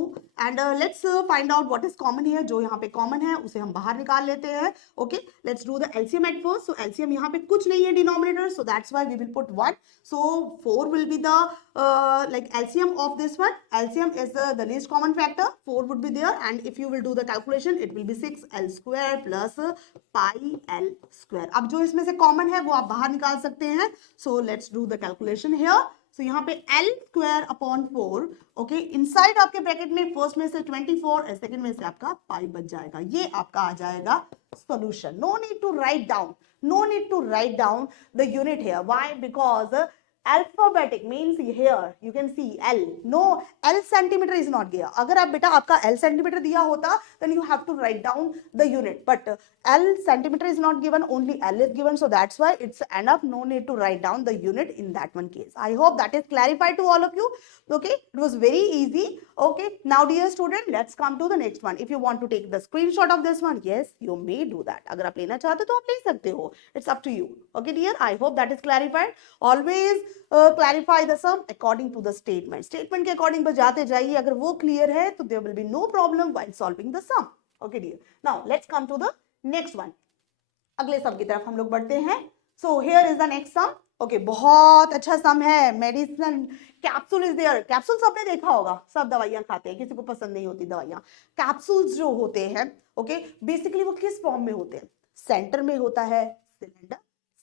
and let's find out what is common here. जो यहाँ पे common है उसे हम बाहर निकाल लेते हैं. Okay, let's do the LCM at first. So LCM यहाँ पे कुछ नहीं है denominator, so that's why we will put 1. So 4 will be the like LCM of this one. LCM is the least common factor. 4 would be there, and if you will do the calculation, it will be 6l square plus pi l square. अब जो इसमें से common है वो आप बाहर निकाल सकते हैं. So let's do the calculation here. So यहाँ पे l square upon 4, okay, inside आपके ब्रैकेट में फर्स्ट में से 24 और सेकंड में से आपका पाई बच जाएगा, ये आपका आ जाएगा solution. No need to write down, no need to write down the unit here. Why? Because alphabetic means here you can see L, no L centimeter is not here. अगर आप बेटा आपका L centimeter दिया होता then you have to write down the unit, but L centimeter is not given, only L is given, so that's why it's enough, no need to write down the unit in that one case. I hope that is clarified to all of you. Okay, it was very easy. Okay, now dear student, let's come to the next one. If you want to take the screenshot of this one, yes, you may do that. अगर आप लेना चाहते हो तो आप ले सकते हो, it's up to you. Okay dear, I hope that is clarified. Always clarify the sum according to the statement. Statement के according बस जाते जाइए, अगर वो clear है तो there will be no problem while solving the sum. Okay dear. Now let's come to the next one. अगले sum की तरफ हम लोग बढ़ते हैं. So here is the next sum. Okay, बहुत अच्छा सम है. Medicine capsule is there. Capsule सबने देखा होगा, सब दवाइयां खाते हैं, किसी को पसंद नहीं होती दवाइयां. कैप्सूल्स जो होते हैं, ओके, बेसिकली वो किस फॉर्म में होते हैं? सेंटर में होता है सिलेंडर,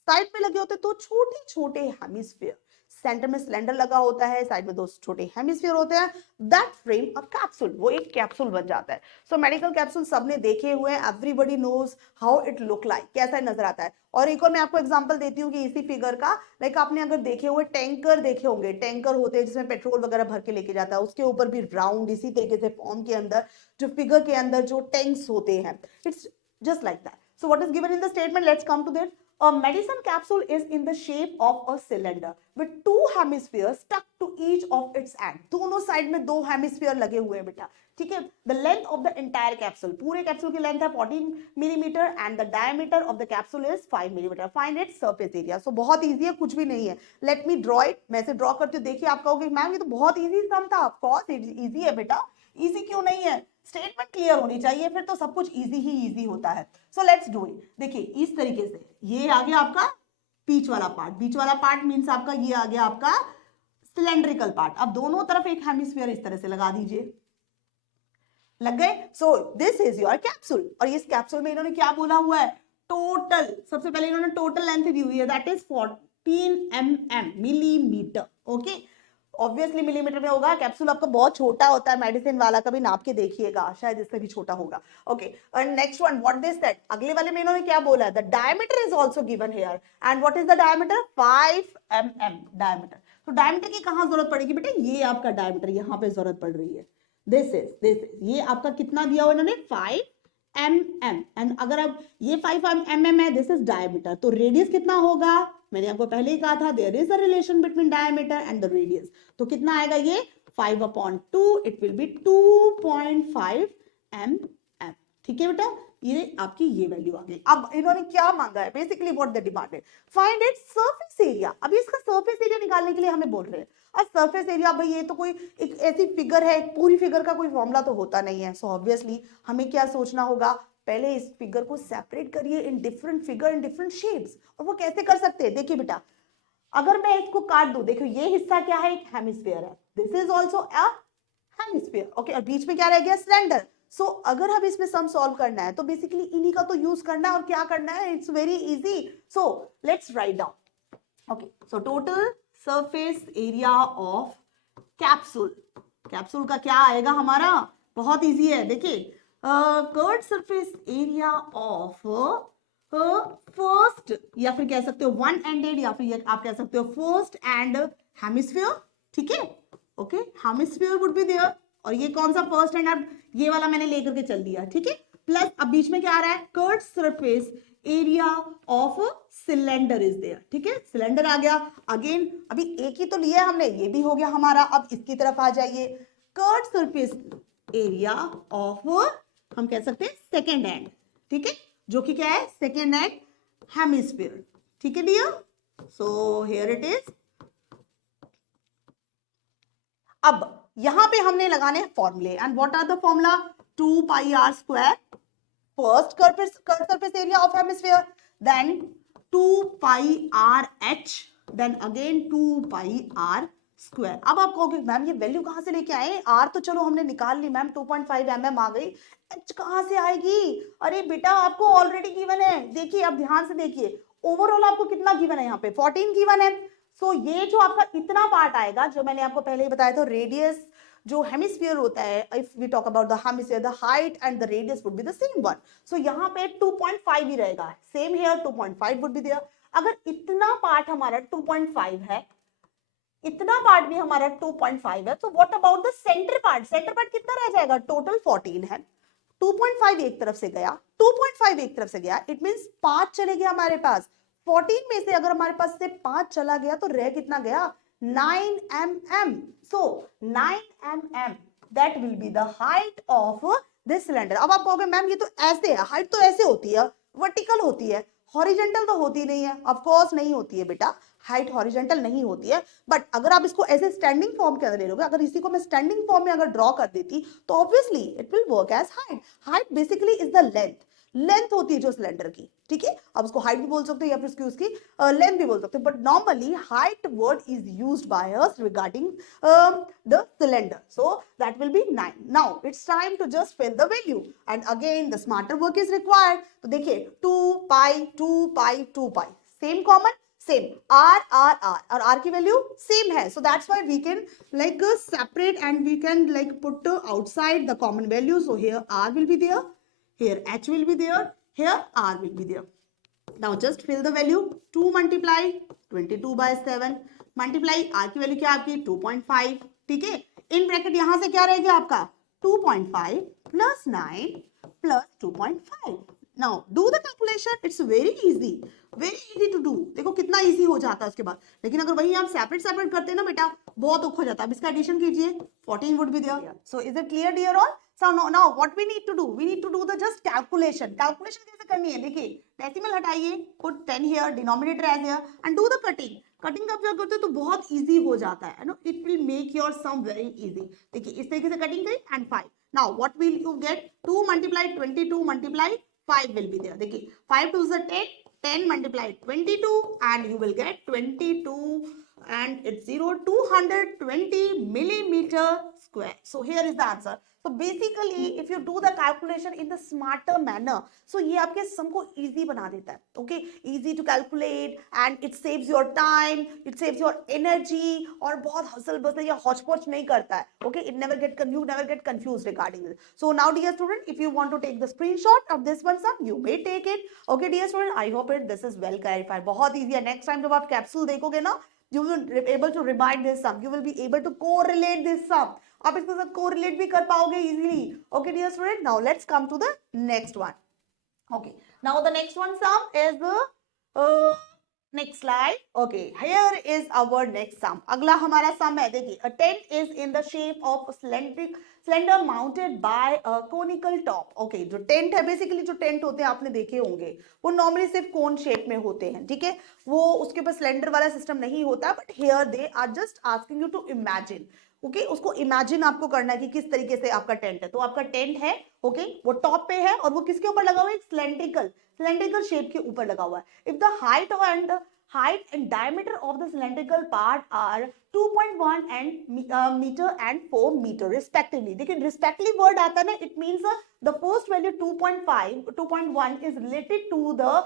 साइड में लगे होते हैं तो छोटे छोटे हेमिस्फीयर. सेंटर में सिलेंडर लगा होता है, साइड में दो छोटे हेमिस्फीयर होते हैं. दैट फ्रेम अ कैप्सूल, वो एक कैप्सूल बन जाता है. सो मेडिकल कैप्सूल सबने देखे हुए हैं, everybody knows how it look like, कैसा नजर आता है. और एक और मैं आपको एग्जांपल देती हूँ कि इसी फिगर का, लाइक आपने अगर देखे हुए टैंकर देखे होंगे, टैंकर होते हैं जिसमें पेट्रोल वगैरह भर के लेके जाता है, उसके ऊपर भी राउंड इसी तरीके से फॉर्म के अंदर जो फिगर के अंदर जो टैंक्स होते हैं, it's just like that. So what is given in the statement, let's come to that. A medicine capsule is in the shape of a cylinder with two hemispheres stuck to each of its end. दोनों side में दो hemisphere लगे हुए हैं बेटा, ठीक है. The length of the entire capsule, पूरे कैप्सूल की लेंथ है 14 millimetre and the diameter of the capsule is 5 millimetre. Find its surface area. So बहुत इजी है, कुछ भी नहीं है. Let me draw it. मैं इसे ड्रॉ करती हूँ. देखिए आप कहोगे मैम ये तो बहुत इजी सम था. Of course इजी है बेटा, इजी क्यों नहीं है? स्टेटमेंट क्लियर होनी चाहिए, फिर तो सब कुछ इजी ही इजी होता है. So let's do it. देखिए इस तरीके से ये आ गया आपका बीच वाला पार्ट. बीच वाला पार्ट मींस आपका ये आ गया आपका सिलेंड्रिकल पार्ट. अब दोनों तरफ एक हेमिस्फीयर इस तरह से लगा दीजिए. लग गए? सो दिस इज योर कैप्सूल. और इस कैप्सूल में इन्होंने क्या बोला हुआ है? टोटल, सबसे पहले इन्होंने टोटल लेंथ दी हुई है, that is 14 mm, millimetre. Okay, obviously millimetre में होगा, कैप्सूल आपका बहुत छोटा होता है, मेडिसिन वाला कभी नाप के देखिएगा, शायद इससे भी छोटा होगा। Okay, and next one, what this that, अगले वाले में इन्होंने क्या बोला है, the diameter is also given here, and what is the diameter, 5 mm diameter. तो डायमीटर की कहां जरूरत पड़ेगी बेटा, ये आपका डायमीटर यहाँ पे जरूरत पड़ रही है, दिस इज ये आपका कितना दिया हुआ इन्होंने, 5 mm, एंड अगर अब ये 5 mm है, दिस इज डायमीटर, तो रेडियस कितना होगा, मैंने आपको पहले ही कहा था, there is a relation between diameter and the radius, तो कितना आएगा ये 5/2, इट विल बी 2.5 mm। ठीक है बेटा, ये आपकी ये वैल्यू आ गई। अब इन्होंने क्या मांगा है, basically what they demanded, find its surface area. अभी इसका सरफेस एरिया निकालने के लिए हमें बोल रहे हैं। अब सरफेस एरिया, भाई ये तो कोई एक ऐसी फिगर है, पूरी फिगर का कोई फॉर्मूला तो होता नहीं है, सो ऑब्वियसली हमें क्या सोचना होगा, पहले इस फिगर को सेपरेट करिए in different figure in different shapes. और वो कैसे कर सकते हैं, देखिए बेटा, अगर मैं इसको काट दूं, देखो ये हिस्सा क्या है, एक हेमिस्फीयर है, this is also a hemisphere. Okay, और बीच में क्या रह गया, सिलेंडर। सो अगर हम इसमें सम सॉल्व करना है तो बेसिकली इन्हीं का तो यूज करना है, और क्या करना है, it's very easy. So let's write down. Okay, so total surface area of capsule, capsule का क्या आएगा हमारा, बहुत इजी है, देखिए, curved surface area of first, या फिर कह सकते हो वन एंडेड, या फिर आप कह सकते हो फर्स्ट एंड हेमिस्फीयर। ठीक है, okay, hemisphere would be there, और ये कौन सा फर्स्ट एंड, ये वाला मैंने लेकर के चल दिया। ठीक है, प्लस अब बीच में क्या आ रहा है, curved surface area of cylinder is there. ठीक है, सिलेंडर आ गया, अगेन अभी एक ही तो लिया हमने, ये भी हो गया हमारा। अब इसकी तरफ आ जाइए, कर्व्ड सरफेस एरिया ऑफ, हम कह सकते हैं सेकेंड एंड। ठीक है, जो कि क्या है, सेकेंड एंड हेमिस्फीयर। ठीक है dear, so here it is. अब यहां पे हमने लगाने फॉर्मूले, and what are the formula, 2 pi are square first curve surface area of hemisphere, then 2 pi R H, then again 2 pi are square. अब आप कहोगे मैम ये वैल्यू कहां से लेके आए, आर तो चलो हमने निकाल ली मैम, 2.5 mm आ गई, एच कहां से आएगी, अरे बेटा आपको ऑलरेडी गिवन है, देखिए अब ध्यान से देखिए, ओवरऑल आपको कितना गिवन है, यहाँ पे 14 गिवन है। सो ये जो आपका इतना पार्ट आएगा, जो मैंने आपको पहले ही बताया था, रेडियस जो हेमिस्फीयर होता है, if we talk about the hemisphere, the height and the radius would be the same one. So यहाँ पे 2.5 ही रहेगा, same here 2.5 would be there. अगर इतना पार्ट हमारा 2.5 है, इतना पार्ट भी हमारा 2.5 है, तो what about the centre part, centre part कितना रह जाएगा, टोटल 14 है, 2.5 एक तरफ से गया, 2.5 एक तरफ से गया, इट मींस 5 चले गया हमारे पास, 14 में से अगर हमारे पास से 5 चला गया तो रह कितना गया, 9 mm। So 9 mm that will be the height of this cylinder. अब आप कहोगे मैम ये तो ऐसे है, हाइट तो ऐसे होती है, वर्टिकल होती है, हॉरिजेंटल तो होती नहीं है, ऑफ कोर्स नहीं होती है बेटा, हाइट हॉरिजेंटल नहीं होती है। बट अगर आप इसको ऐसे स्टैंडिंग फॉर्म के अंदर ले लोगे, अगर इसी को मैं स्टैंडिंग फॉर्म में अगर ड्रॉ कर देती तो obviously it will work as height. Height basically is the length, length होती है जो सिलेंडर की। ठीक है, अब उसको हाइट भी बोल सकते हो या फिर उसकी लेंथ भी बोल सकते हो, but normally height word is used by us regarding the cylinder, so that will be 9। Now it's time to just fill the value, and again the smarter work is required. तो देखिए 2 pi 2 pi 2 pi, same common, same, r r r, और r की value same है, so that's why we can like separate and we can like put outside the common value. So here r will be there, here h will be there, here r will be there. Now just fill the value, 2 multiply 22/7 multiply r की value क्या आपकी 2.5। ठीक है, in bracket यहां से क्या रहेगा आपका 2.5 plus 9 plus 2.5। Now do the calculation, it's very easy to do। देखो कितना इजी हो जाता है उसके बाद, लेकिन अगर वही आप सेपरेट सेपरेट करते हैं ना बेटा, बहुत औखा हो जाता है। अब इसका एडिशन कीजिए, 14 would be there। So is it clear dear all? So now what we need to do, we need to do the just calculation। calculation कैसे करनी है, देखिए डेसिमल हटाइए, put 10 here, denominator as here, and do the cutting। Cutting का जब करते हो तो बहुत इजी हो जाता है ना, it will make your sum very easy. देखिए इस तरीके से कटिंग करी, and 5। Now what will you get, 2 multiply 22 multiply 5 will be there। देखिए 5 2 is 10, 10 multiply 22 and you will get 22 and it's 220 millimeter square. So here is the answer. So basically if you do the calculation in the smarter manner, so ये आपके sum को easy बना देता है. Okay, easy to calculate and it saves your time, it saves your energy और बहुत hustle bustle या hodgepodge नहीं करता है. Okay, it never get confused regarding this. So now dear student, if you want to take the screenshot of this one sum, you may take it. Okay dear student, I hope this is well clarified. बहुत easy है. Next time जब आप capsule देखोगे ना, you will be able to remind this sum, you will be able to correlate this sum. आप इसके साथ correlate भी कर पाओगे easily. Okay dear student, now let's come to the next one. Okay, now the next one sum is the next slide. Okay, here is our next sum. अगला हमारा sum है, देखिए, a tent is in the shape of a slender mounted by a conical top. Okay, जो tent है, basically जो tent होते हैं आपने देखे होंगे, वो normally सिर्फ cone shape में होते हैं, ठीक है, वो उसके ऊपर slender वाला system नहीं होता, but here they are just asking you to imagine. Okay उसको इमेजिन आपको करना है कि किस तरीके से आपका टेंट है. तो आपका टेंट है, ओके, वो टॉप पे है और वो किसके ऊपर लगा हुआ है, सिलेंड्रिकल शेप के ऊपर लगा हुआ है. If the height and diameter of the cylindrical part are 2.1 and meter and 4 meter respectively. देखिए respectively word आता है ना, it means the first value 2.1 is related to the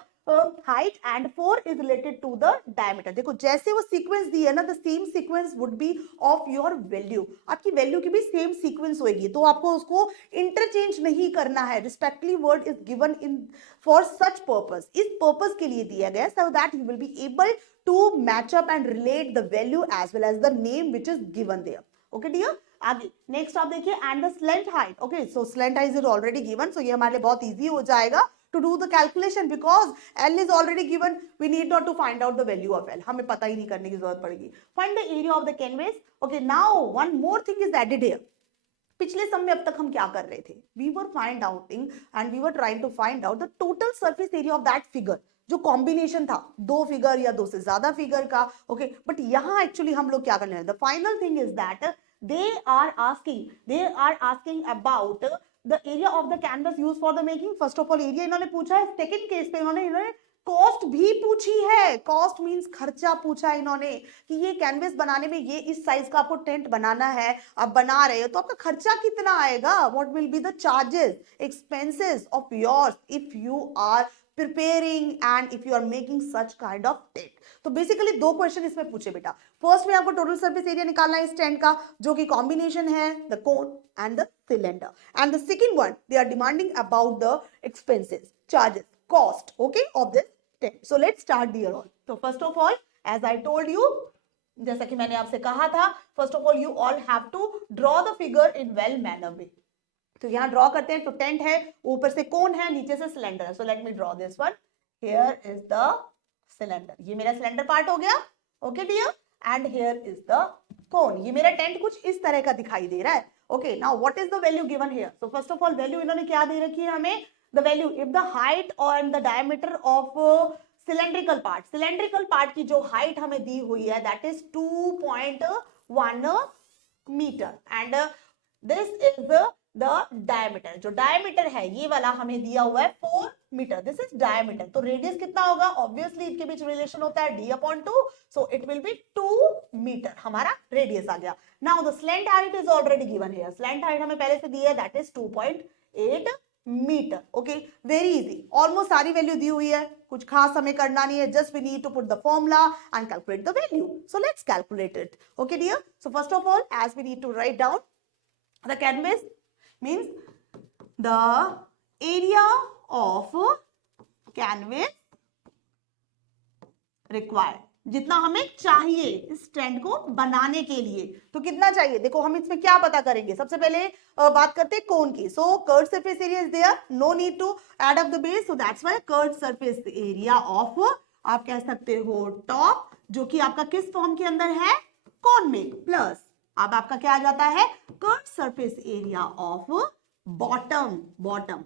height and 4 is related to the diameter. देखो जैसे वो sequence दी है ना, the same sequence would be of your value. आपकी वैल्यू की भी सेम सीक्वेंस होगी, तो आपको उसको इंटरचेंज नहीं करना है. Respectively word is given in for such purpose, इस पर्पस के लिए दिया गया, so that you will be able to match up and relate the value as well as the name which is given there. Okay dear, आगे next आप देखिए, and the slant height. Okay, so slant height is already given, so ये हमारे लिए बहुत easy हो जाएगा to do the calculation because L is already given. We need not to find out the value of L. हमें पता ही नहीं करने की जरूरत पड़ेगी. Find the area of the canvas. Okay, now one more thing is added here. पिछले सम में अब तक हम क्या कर रहे थे, we were trying to find out the total surface area of that figure. जो कॉम्बिनेशन था दो फिगर या दो से ज्यादा फिगर का. ओके, बट यहाँ एक्चुअली हम लोग क्या करने हैं, the final thing is that they are asking about the area of the canvas used for the making. First of all area इन्होंने पूछा है. सेकंड केस पे इन्होंने कॉस्ट भी पूछी है. कॉस्ट मींस खर्चा पूछा है इन्होंने कि ये कैनवस बनाने में ये इस साइज का आपको टेंट बनाना है, आप बना रहे हो तो आपका खर्चा कितना आएगा, what will be the charges, expenses of yours if you are preparing and if you are making such kind of tent. तो बेसिकली दो क्वेश्चन इसमें पूछे बेटा. फर्स्ट में आपको टोटल सरफेस एरिया निकालना है इस टेंट का, जो कि कॉम्बिनेशन है the cone and the cylinder. And the second one they are demanding about the expenses, charges, cost, okay, of this tent. So let's start dear all. तो first of all as I told you, जैसा कि मैंने आपसे कहा था, first of all you all have to draw the figure in well manner way. तो यहां draw करते हैं. तो टेंट है, ऊपर से कोन है, नीचे से सिलेंडर है. So let me draw this one. Here is the cylinder, ये मेरा सिलेंडर पार्ट हो गया. Okay dear, and here is the cone. ये मेरा टेंट कुछ इस तरह का दिखाई दे रहा है. Okay, now what is the value given here. So first of all value इन्होंने क्या दे रखी है हमें, the value if the height और the diameter of cylindrical part की जो हाइट हमें दी हुई है that is 2.1 metre and this is the diameter. जो डायमीटर है ये वाला हमें दिया हुआ है 4 मीटर. This is diameter. तो रेडियस कितना होगा, ऑब्वियसली इनके बीच रिलेशन होता है d/2, so it will be 2 metre. हमारा रेडियस आ गया. Now the slant height is already given here. Slant height हमें पहले से दी है that is 2.8 metre. Okay, very easy, almost सारी वैल्यू दी हुई है, कुछ खास हमें करना नहीं है. Just we need to put the formula and calculate the value. So let's calculate it. Okay dear, so first of all as we need to write down the canvas means the area of canvas required, जितना हमें चाहिए इस tent को बनाने के लिए. तो कितना चाहिए, देखो हम इसमें क्या पता करेंगे. सबसे पहले बात करते हैं कोन की. So curve surface area is there, no need to add up the base, so that's why curve surface area of, आप कह सकते हो टॉप, जो कि आपका किस फॉर्म के अंदर है, कोन में, प्लस अब आपका क्या आ जाता है, curve surface area of bottom.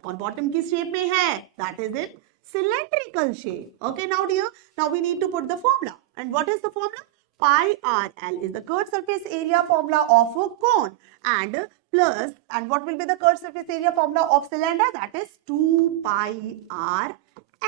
और बॉटम किस शेप में है, that is in cylindrical shape. Okay, now dear, now we need to put the formula. And what is the formula? Pi RL is the curved surface area formula of a cone, and plus, and what will be the curved surface area formula of cylinder? That is 2 pi R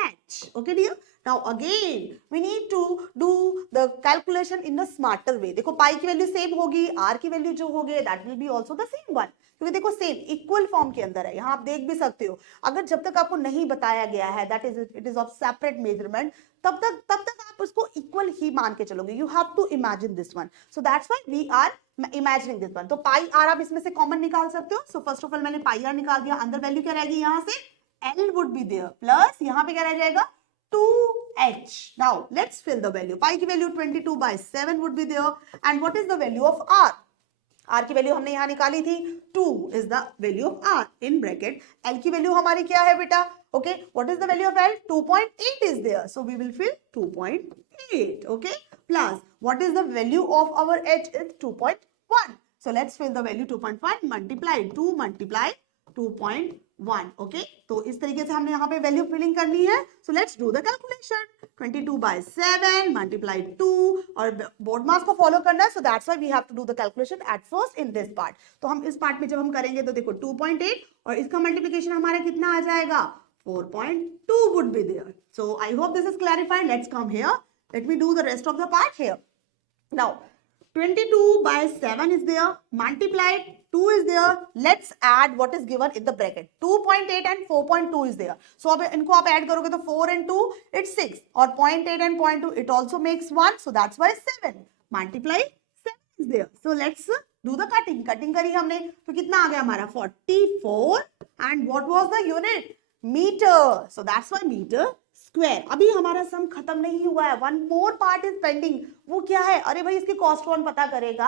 H. Okay dear, Now again we need to do the calculation in a smarter way. देखो पाई की value same होगी, are की value जो होगी that will be also the same one, क्योंकि देखो same equal form के अंदर है, यहाँ आप देख भी सकते हो। अगर जब तक आपको नहीं बताया गया है that is it is of separate measurement, तब तक आप उसको इक्वल ही मान के चलोगे। You have to imagine this one, so that's why we are imagining this one. तो पाई आर आप इसमें से कॉमन निकाल सकते हो। सो फर्स्ट ऑफ ऑल मैंने पाई आर निकाल दिया, अंदर वैल्यू क्या रहेगी, यहाँ से L would be there plus यहाँ पे क्या रह जाएगा 2h. Now let's fill the value. Pi की value 22/7 would be there, and what is the value of r? R की वैल्यू हमने यहाँ निकाली थी, 2 is the value of R in bracket. L की वैल्यू हमारी क्या है बेटा? Okay, what is the value of L? 2.8 is there, so we will fill 2.8. Okay, plus what is the value of our H is 2.1. So let's fill the value 2.1 multiply 2 multiply 2.1. Okay, तो इस तरीके से हमने यहाँ पे value filling करनी है। So let's do the calculation. 22/7 multiply 2, और बोर्ड मास को फॉलो करना है, so that's why we have to do the calculation at first in this part. तो हम इस पार्ट में जब हम करेंगे तो देखो 2.8 और इसका मल्टीप्लिकेशन हमारा कितना आ जाएगा, 4.2 would be there. So I hope this is clarified. Let's come here, let me do the rest of the part here. Now 22/7 is there, multiplied 2 is there. Let's add what is given in the bracket. 2.8 and 4.2 is there. So अब इनको आप add करोगे तो 4 and 2 it's 6, और 0.8 and 0.2 it also makes 1, so that's why 7. Multiply 7 is there. So let's do the cutting. Cutting करी हमने तो कितना आ गया हमारा 44, and what was the unit? Meter. So that's why meter square. अभी हमारा सम खत्म नहीं हुआ है, one more part is pending. वो क्या है, अरे भाई इसकी कॉस्ट कौन पता करेगा,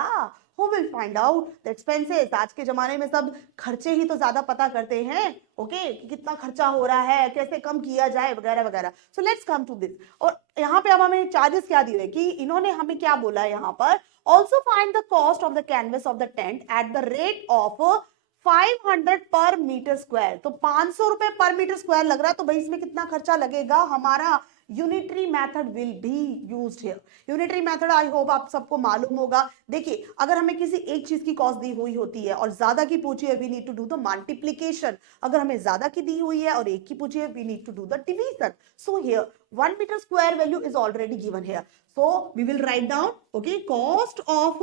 who will find out the expenses. आज के जमाने में सब खर्चे ही तो ज्यादा पता करते हैं, ओके, कि कितना खर्चा हो रहा है, कैसे कम किया जाए वगैरह वगैरह। So let's come to this. और यहाँ पे अब हमें चार्जेस क्या दिए कि इन्होंने हमें क्या बोला है यहाँ पर, also find the cost of the canvas of the tent at the rate of 500 पर मीटर स्क्वायर। तो 500 रुपए पर मीटर स्क्वायर लग रहा है, तो भाई इसमें कितना खर्चा लगेगा हमारा, unitary method will be used here. Unitary method I hope आप सबको मालूम होगा। देखिए अगर हमें किसी एक चीज की कॉस्ट दी हुई होती है और ज्यादा की पूछी है, we need to do the multiplication. अगर हमें ज्यादा की दी हुई है और एक की पूछी है, we need to do the division. So here 1 metre square value is already given here, so we will write down, okay, cost of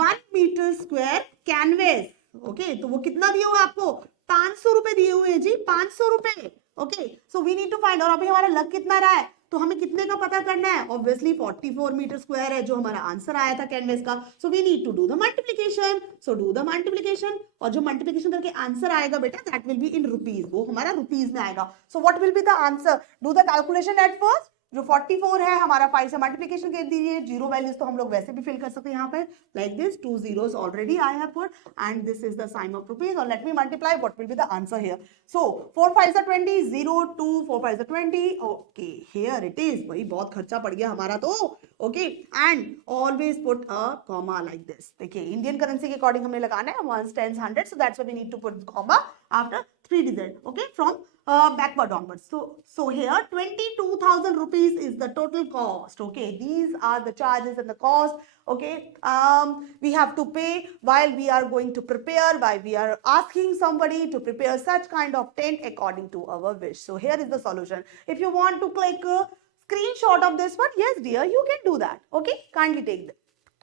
1 metre square canvas. Okay, तो वो कितना दिए हुए आपको, 500 रुपए दिए हुए हैं जी, 500 रुपए। Okay, so we need to find, और अभी हमारा लग कितना रहा है, तो हमें कितने का पता करना है, ऑब्वियसली 44 मीटर स्क्वायर है जो हमारा आंसर आया था कैनवेस का। So we need to do the multiplication. So do the multiplication, और जो मल्टीप्लिकेशन करके आंसर आएगा बेटा that will be in rupees, वो हमारा रुपीज में आएगा। So what will be the answer, do the calculation at first. जो 44 है हमारा 5 से मल्टीप्लिकेशन कर दीजिए, जीरो वैल्यूज तो हम लोग वैसे भी फिल कर सकते हैं यहाँ पे, like this 2 zeros already I have put and this is the sign of rupees, और let me multiply what will be the answer here. So 4 5 20, 0 2 4 5 20, okay here it is. भाई बहुत खर्चा पड़ गया हमारा तो, okay, and always put a comma like this. देखिए Indian currency के अकॉर्डिंग हमने लगाना है ones tens hundred, so that's why we need to put comma after 3 digit, okay, from backward onwards. So here 22,000 rupees is the total cost. Okay, these are the charges and the cost. Okay, we have to pay while we are going to prepare, while we are asking somebody to prepare such kind of tent according to our wish. So here is the solution. If you want to click a screenshot of this one, yes dear, you can do that. Okay, kindly take that.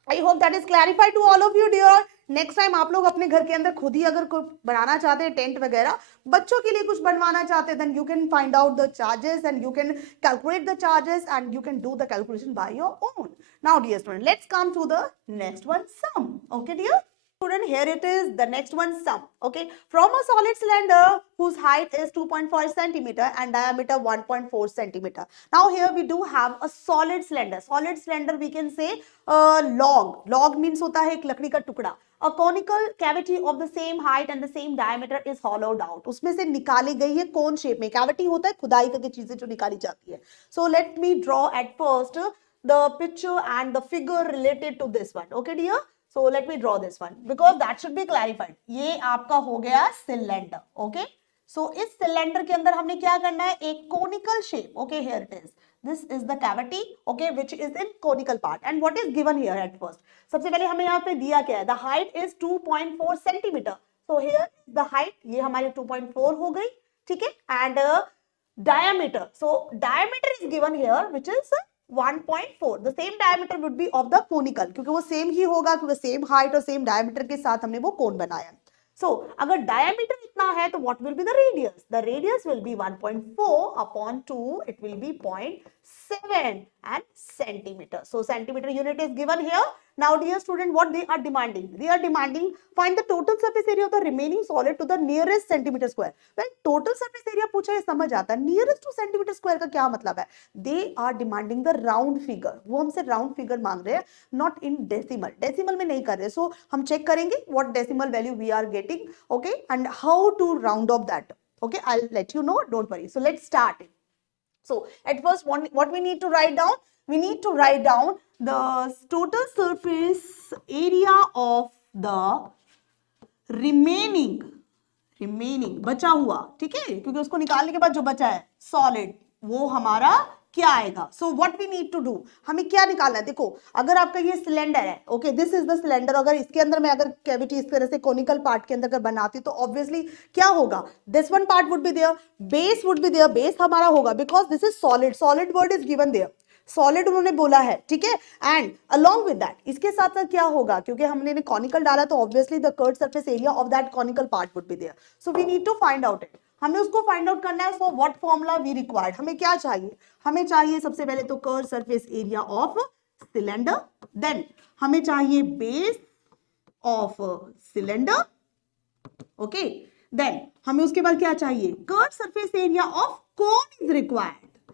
I hope that is clarified to all of you dear. Next time आप लोग अपने घर के अंदर खुद ही अगर कुछ बनाना चाहते हैं, टेंट वगैरह, बच्चों के लिए कुछ बनवाना चाहते हैं, then you can find out the charges and you can calculate the charges and you can do the calculation by your own. Now dear student, let's come to the next one, sum. Okay dear student, here it is, the next one, sum. Okay, from a solid cylinder whose height is 2.4 centimeter and diameter 1.4 centimeter. Now here we do have a solid cylinder. Solid cylinder we can say log. Log means होता है एक लकड़ी का टुकड़ा. A conical cavity of the same height and the same diameter is hollowed out. उसमें से निकाली गई है कौन शेप में. कैविटी होता है खुदाई करके चीजें जो निकाली जाती है. So let me draw at first the picture and the figure related to this one. Okay dear. So let me draw this one because that should be clarified. ये आपका हो गया सिलेंडर. Okay. So इस cylinder के अंदर हमने क्या करना है, एक conical shape. Okay, here it is. This is the cavity. Okay, which is in conical part. And what is given here at first? सबसे पहले हमें यहाँ पे दिया क्या है? The height is 2.4 centimeter. So here the height ये हमारे 2.4 हो गई, ठीक है? And diameter. So diameter is given here, which is 1.4. The same diameter would be of the conical, क्योंकि वो सेम ही होगा, क्योंकि सेम हाइट और सेम डायमीटर के साथ हमने वो कोन बनाया. So अगर diameter इतना है तो what will be the radius? The radius will be 1.4 upon 2. It will be 0.7 and centimeter. So centimeter unit is given here. Now dear student, what they are demanding? They are demanding find the total surface area of the remaining solid to the nearest centimeter square. When total surface area पूछा है समझ आता है, nearest to centimeter square का क्या मतलब है? They are demanding the round figure. वो हमसे round figure मांग रहे हैं, not in decimal. Decimal में नहीं कर रहे. So हम check करेंगे what decimal value we are getting, okay, and how to round off that. Okay, I'll let you know. Don't worry. So let's start it. So at first, what we need to write down? We need to write down the total surface area of the remaining बचा हुआ, ठीक है, क्योंकि उसको निकालने के बाद जो बचा है सॉलिड, वो हमारा क्या आएगा. So what we need to do, हमें क्या निकालना है. देखो अगर आपका ये सिलेंडर है, okay, this is the cylinder. अगर इसके अंदर मैं अगर कैविटी इस तरह से कोनिकल पार्ट के अंदर अगर बनाती तो ऑब्वियसली क्या होगा, this one part would be there, base would be there, base हमारा होगा because this is solid. Solid word is given there, solid उन्होंने बोला है, ठीक है. एंड अलोंग विद दैट इसके साथ साथ क्या होगा, क्योंकि हमने कॉनिकल डाला तो obviously the curve surface area of that conical part would be there. So we need to find out it. हमें उसको फाइंड आउट करना है. For what formula we required, हमें क्या चाहिए, हमें चाहिए सबसे पहले तो curve surface area of cylinder, then हमें चाहिए base of cylinder, okay, then हमें उसके बाद क्या चाहिए, curve surface area of cone is required.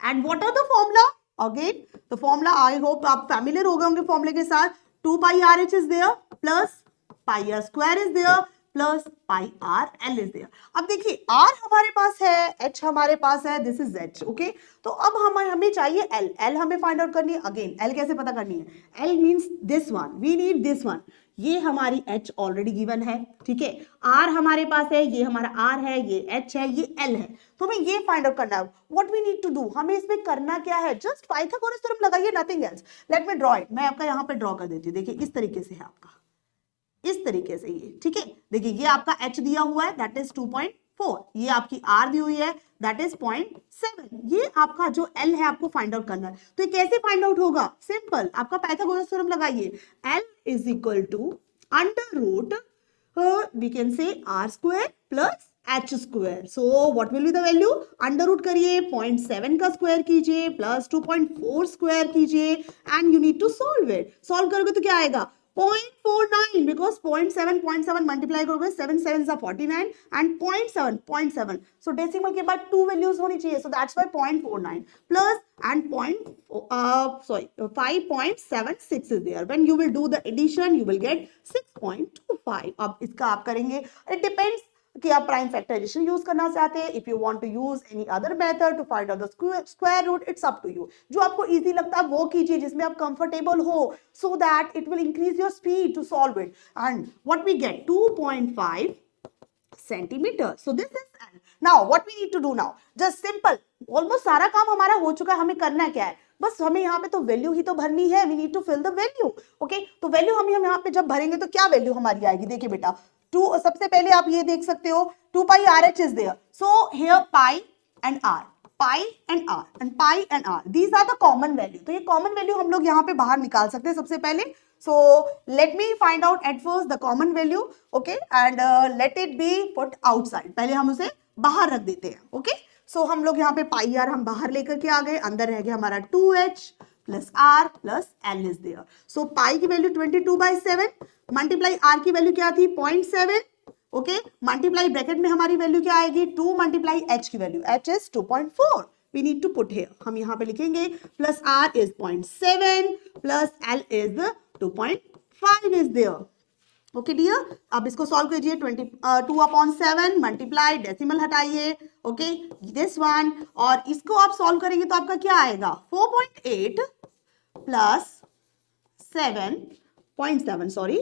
And what are the formula, again the formula, I hope आप फैमिलियर हो गए होंगे फॉर्मूले के साथ. 2 pi RH is there plus pi r square is there plus pi r l is there. अब देखिए r हमारे पास है, h हमारे पास है, दिस इज h, ओके. तो अब हमें चाहिए l. l हमें फाइंड आउट करनी है. अगेन l कैसे पता करनी है, l means this one, we need this one. ये हमारी h ऑलरेडी गिवन है, ठीक है. r हमारे पास है, ये हमारा r है, ये h है, ये l है. तो हमें ये फाइंड आउट करना है. What we need to do, हमें इसमें करना क्या है, जस्ट पाइथागोरस थ्योरम लगाइए, nothing else. Let me draw it. मैं आपका यहाँ पे ड्रॉ कर देती हूँ. देखिए इस तरीके से है आपका, इस तरीके से ये, ठीक है. देखिए ये आपका h दिया हुआ है, दैट इज 2.4. ये आपकी r दी हुई है, दैट इज 0.7. ये आपका जो l है आपको फाइंड आउट करना है. तो ये कैसे फाइंड आउट होगा, सिंपल, आपका पाइथागोरस थ्योरम लगाइए. l is equal to under root we can say r square plus h square. So what will be the value, under root करिए, 0.7 का स्क्वायर कीजिए प्लस 2.4 स्क्वायर कीजिए and you need to solve it. Solve करोगे तो क्या आएगा, 0.49, because 0.7 multiply करोगे 7 7 सा 49 and 0.7. So decimal के बाद 2 values होनी चाहिए, so that's why 0.49 plus and 5.76 is there. When you will do the addition, you will get 6.25. अब इसका आप करेंगे, it depends कि आप प्राइम फैक्टराइजेशन यूज करना चाहते हैं. If you want to use any other method to find out the square root, it's up to you. जो आपको इजी लगता है वो कीजिए, जिसमें आप कंफर्टेबल हो, so that it will increase your speed to solve it. And what we get 2.5 centimetre. So this is L. Now what we need to do now, just simple, almost सारा काम हमारा हो चुका है. हमें करना क्या है, बस हमें यहाँ पे तो वैल्यू ही तो भरनी है. We need to fill the value, okay. तो वैल्यू हम यहाँ पे जब भरेंगे तो क्या वैल्यू हमारी आएगी, देखिए बेटा, 2, सबसे पहले आप ये देख सकते हो 2 pi RH is there. So here pi and r, pi and r and pi and r, these are the common value. तो ये common value हम लोग यहाँ पे बाहर निकाल सकते हैं सबसे पहले. So let me find out at first the common value, okay, and let it be put outside. पहले हम उसे बाहर रख देते हैं, okay. So हम लोग यहाँ पे pi r हम बाहर लेकर के आ गए, अंदर रह गया हमारा 2h plus r plus l is there. So pi की वैल्यू 22/7 मल्टीप्लाई r की वैल्यू क्या थी 0.7, ओके, मल्टीप्लाई ब्रैकेट में हमारी वैल्यू क्या आएगी 2 मल्टीप्लाई h की value, h is 2.4. We need to put here, हम यहाँ पे लिखेंगे plus r is 0.7 plus l is 2.5 is there. Okay dear, अब इसको सॉल्व कीजिए. 22/7 मल्टीप्लाई, डेसिमल हटाइए, ओके, दिस वन, और इसको आप सॉल्व करेंगे तो आपका क्या आएगा 4.8 plus 7.7 sorry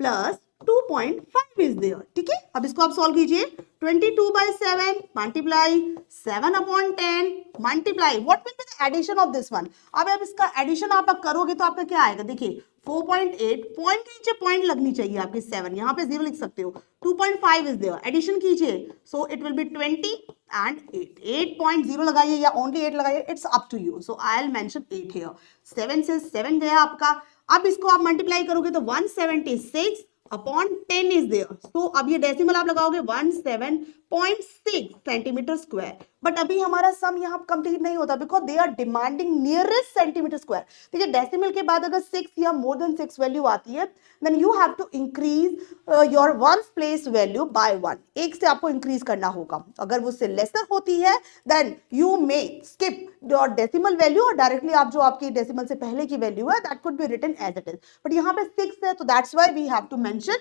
plus 2.5 is there, ठीक है। अब इसको आप सॉल्व कीजिए, 22/7 multiply 7/10 multiply what will be the addition of this one. अब इसका एडिशन आप करोगे तो आपका क्या आएगा, देखिए 4.8 पॉइंट नीचे पॉइंट लगनी चाहिए आपकी 7, यहाँ पे 0 लिख सकते हो, 2.5 इज देयर, एडिशन कीजिए, so it will be 20 and 8, 8.0 लगाइए या ओनली 8 लगाइए, it's up to you, so I will mention 8 here. 7 से 7 गया आपका, अब इसको आप मल्टीप्लाई करोगे तो 176 अपॉन 10 इज देयर, सो अब ये डेसिमल आप लगाओगे 17.6 सेंटीमीटर स्क्वायर, बट अभी हमारा सम यहाँ कंप्लीट नहीं होता because they are demanding nearest centimetre square. देखिए डेसिमल के बाद अगर 6 या मोर देन 6 वैल्यू आती है then you have to increase your ones place value by 1, एक से आपको इंक्रीज करना होगा, अगर वो उससे लेसर होती है then you may skip your decimal value और डायरेक्टली आप जो आपकी डेसिमल से पहले की वैल्यू है that could be written as it is, but यहाँ पे 6 है तो that's why we have to mention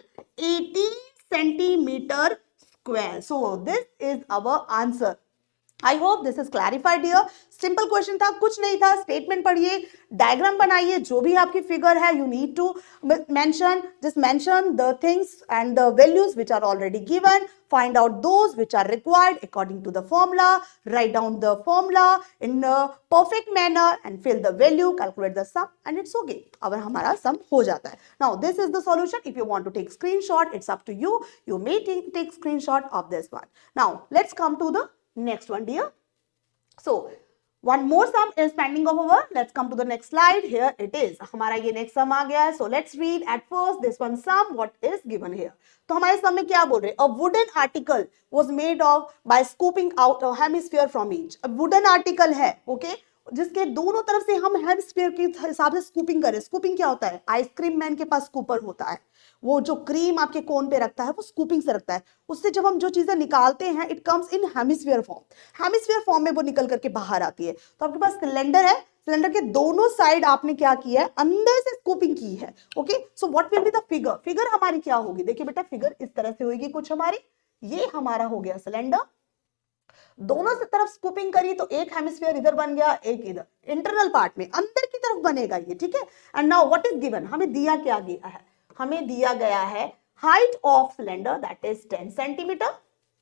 80 centimetre square, so this is our answer. I hope this is clarified here. Simple question था, कुछ नहीं था, स्टेटमेंट पढ़िए, डायग्राम बनाइए, जो भी आपकी फिगर है you need to mention, just mention the things and the values which are already given, find out those which are required according to the formula, write down the formula in a perfect manner and fill the value, calculate the sum and it's okay, अब हमारा sum हो जाता है। Now this is the solution, if you want to take screenshot it's up to you, you may take screenshot of this one। Now let's come to the next one dear, so one more sum is pending over, let's come to the next slide, here it is, हमारा ये next sum आ गया है, so let's read at first this one sum what is given here। तो हमारे सम में क्या बोल रहे हैं, a wooden article was made of by scooping out a hemisphere from each, अब wooden article है okay, जिसके दोनों तरफ से हम हेमिस्फीयर के हिसाब से स्कूपिंग करें। स्कूपिंग क्या होता है, आइसक्रीम मैन के पास स्कूपर होता है, वो जो क्रीम आपके कोन पे रखता है वो स्कूपिंग से रखता है, उससे जब हम जो चीजें निकालते हैं it comes in hemisphere form, hemisphere form में वो निकल करके बाहर आती है। तो आपके पास सिलेंडर है, सिलेंडर के दोनों साइड आपने क्या किया है, अंदर से स्कूपिंग की है okay, so what will be the figure, figure हमारी क्या होगी, देखिए बेटा फिगर इस तरह से होगी कुछ हमारी, ये हमारा हो गया सिलेंडर, दोनों से तरफ स्कूपिंग करी तो एक हेमिस्फीयर इधर बन गया एक इधर, इंटरनल पार्ट में अंदर की तरफ बनेगा ये, ठीक है। And now what is given, हमें दिया क्या गया है, हमें दिया गया है height of cylinder that is 10 centimetre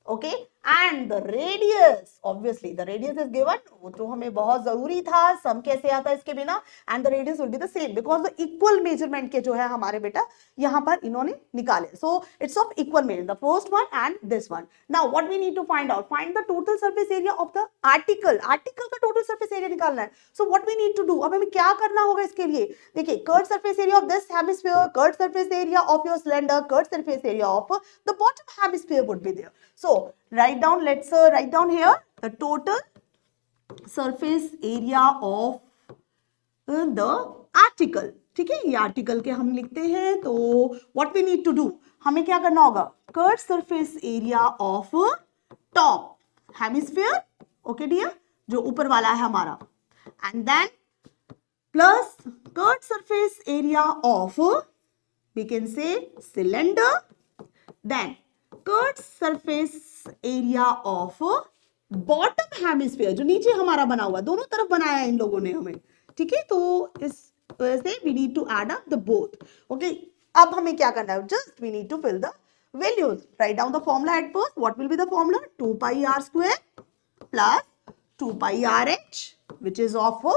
okay, and the radius, obviously the radius is given, वो तो हमें बहुत जरूरी था, सम कैसे आता है इसके बिना, and the radius will be the same because the equal measurement के जो है हमारे बेटा यहाँ पर इन्होंने निकाले, so it's of equal measurement, the first one and this one. Now what we need to find out, find the total surface area of the article, article का टोटल सरफेस एरिया निकालना है, so what we need to do, अब हमें क्या करना होगा इसके लिए, देखिए curve surface area of this hemisphere, curve surface area of your cylinder, curve surface area of the bottom hemisphere would be there, so write down, let's write down here the total surface area of the article, ठीक है, ये article के हम लिखते हैं, तो what we need to do, हमें क्या करना होगा, curve surface area of top hemisphere okay dear, जो ऊपर वाला है हमारा, and then plus curve surface area of we can say cylinder, then curve surface area of bottom hemisphere, जो नीचे हमारा बना हुआ, दोनों तरफ बनाया है इन लोगों ने हमें, ठीक है, तो इस वजह से we need to add up the both okay. अब हमें क्या करना है, just we need to fill the values, write down the formula at first, what will be the formula, 2 pi r square plus 2 pi rh which is of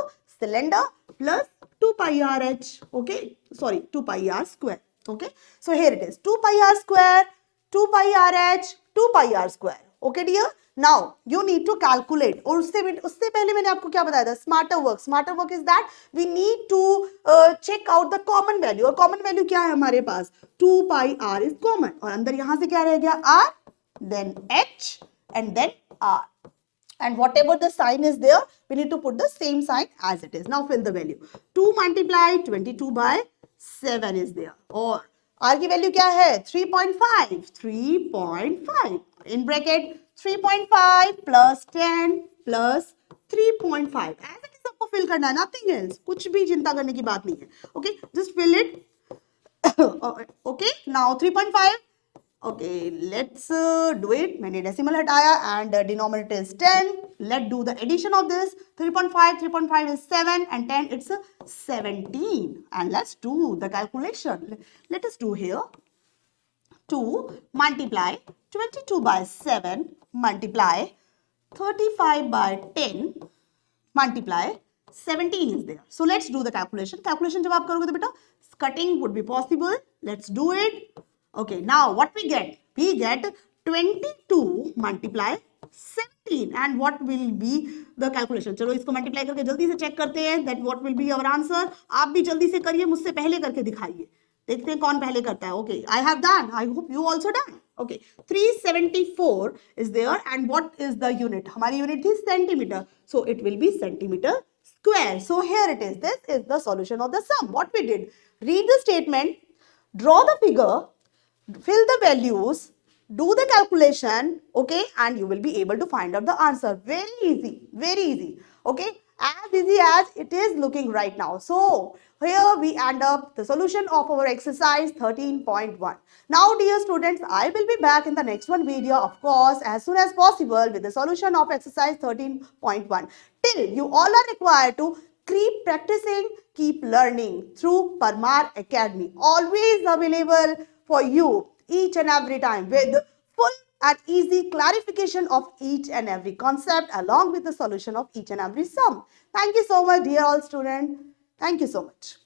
cylinder plus 2 pi rh okay, sorry 2 pi r square okay, so here it is 2 pi r square 2 pi rh 2 pi r square okay dear। now you need to calculate, और उससे पहले मैंने आपको क्या बताया था, smarter work is that we need to check out the common value, और common value क्या है हमारे पास, 2 pi r is common, और अंदर यहां से क्या रह गया r, then h and then r, and whatever the sign is there we need to put the same sign as it is। now fill the value, 2 multiply 22 by 7 is there, और r की value क्या है 3.5 in bracket 3.5 plus 10 plus 3.5 as it is आपको fill करना है, nothing else, कुछ भी चिंता करने की बात नहीं है okay, just fill it okay। now 3.5 okay, let's do it, मैंने decimal हटाया and denominator is 10, let's do the addition of this, 3.5 is 7 and 10 it's 17, and let's do the calculation, let us do here 2 multiply 22 by 7 multiply 35 by 10 multiply 17 is there. So let's do the calculation. Calculation जब आप करोगे तो बेटा cutting would be possible. Let's do it. Okay, now what we get? We get 22 multiply 17 and what will be the calculation? चलो इसको multiply करके जल्दी से check करते हैं that what will be our answer. आप भी जल्दी से करिए, मुझसे पहले करके दिखाइए. देखते हैं कौन पहले करता है. Okay, I have done. I hope you also done. Okay, 374 is there and what is the unit? हमारी unit थी centimeter. So it will be centimeter square. So here it is. This is the solution of the sum. What we did? Read the statement, draw the figure, fill the values, do the calculation, okay, and you will be able to find out the answer. Very easy, okay, as easy as it is looking right now. So here we end up the solution of our exercise 13.1. Now dear students, I will be back in the next one video, of course, as soon as possible with the solution of exercise 13.1. Till you all are required to keep practicing, keep learning through Parmar Academy. Always available for you each and every time with full and easy clarification of each and every concept along with the solution of each and every sum. Thank you so much, dear all students. Thank you so much.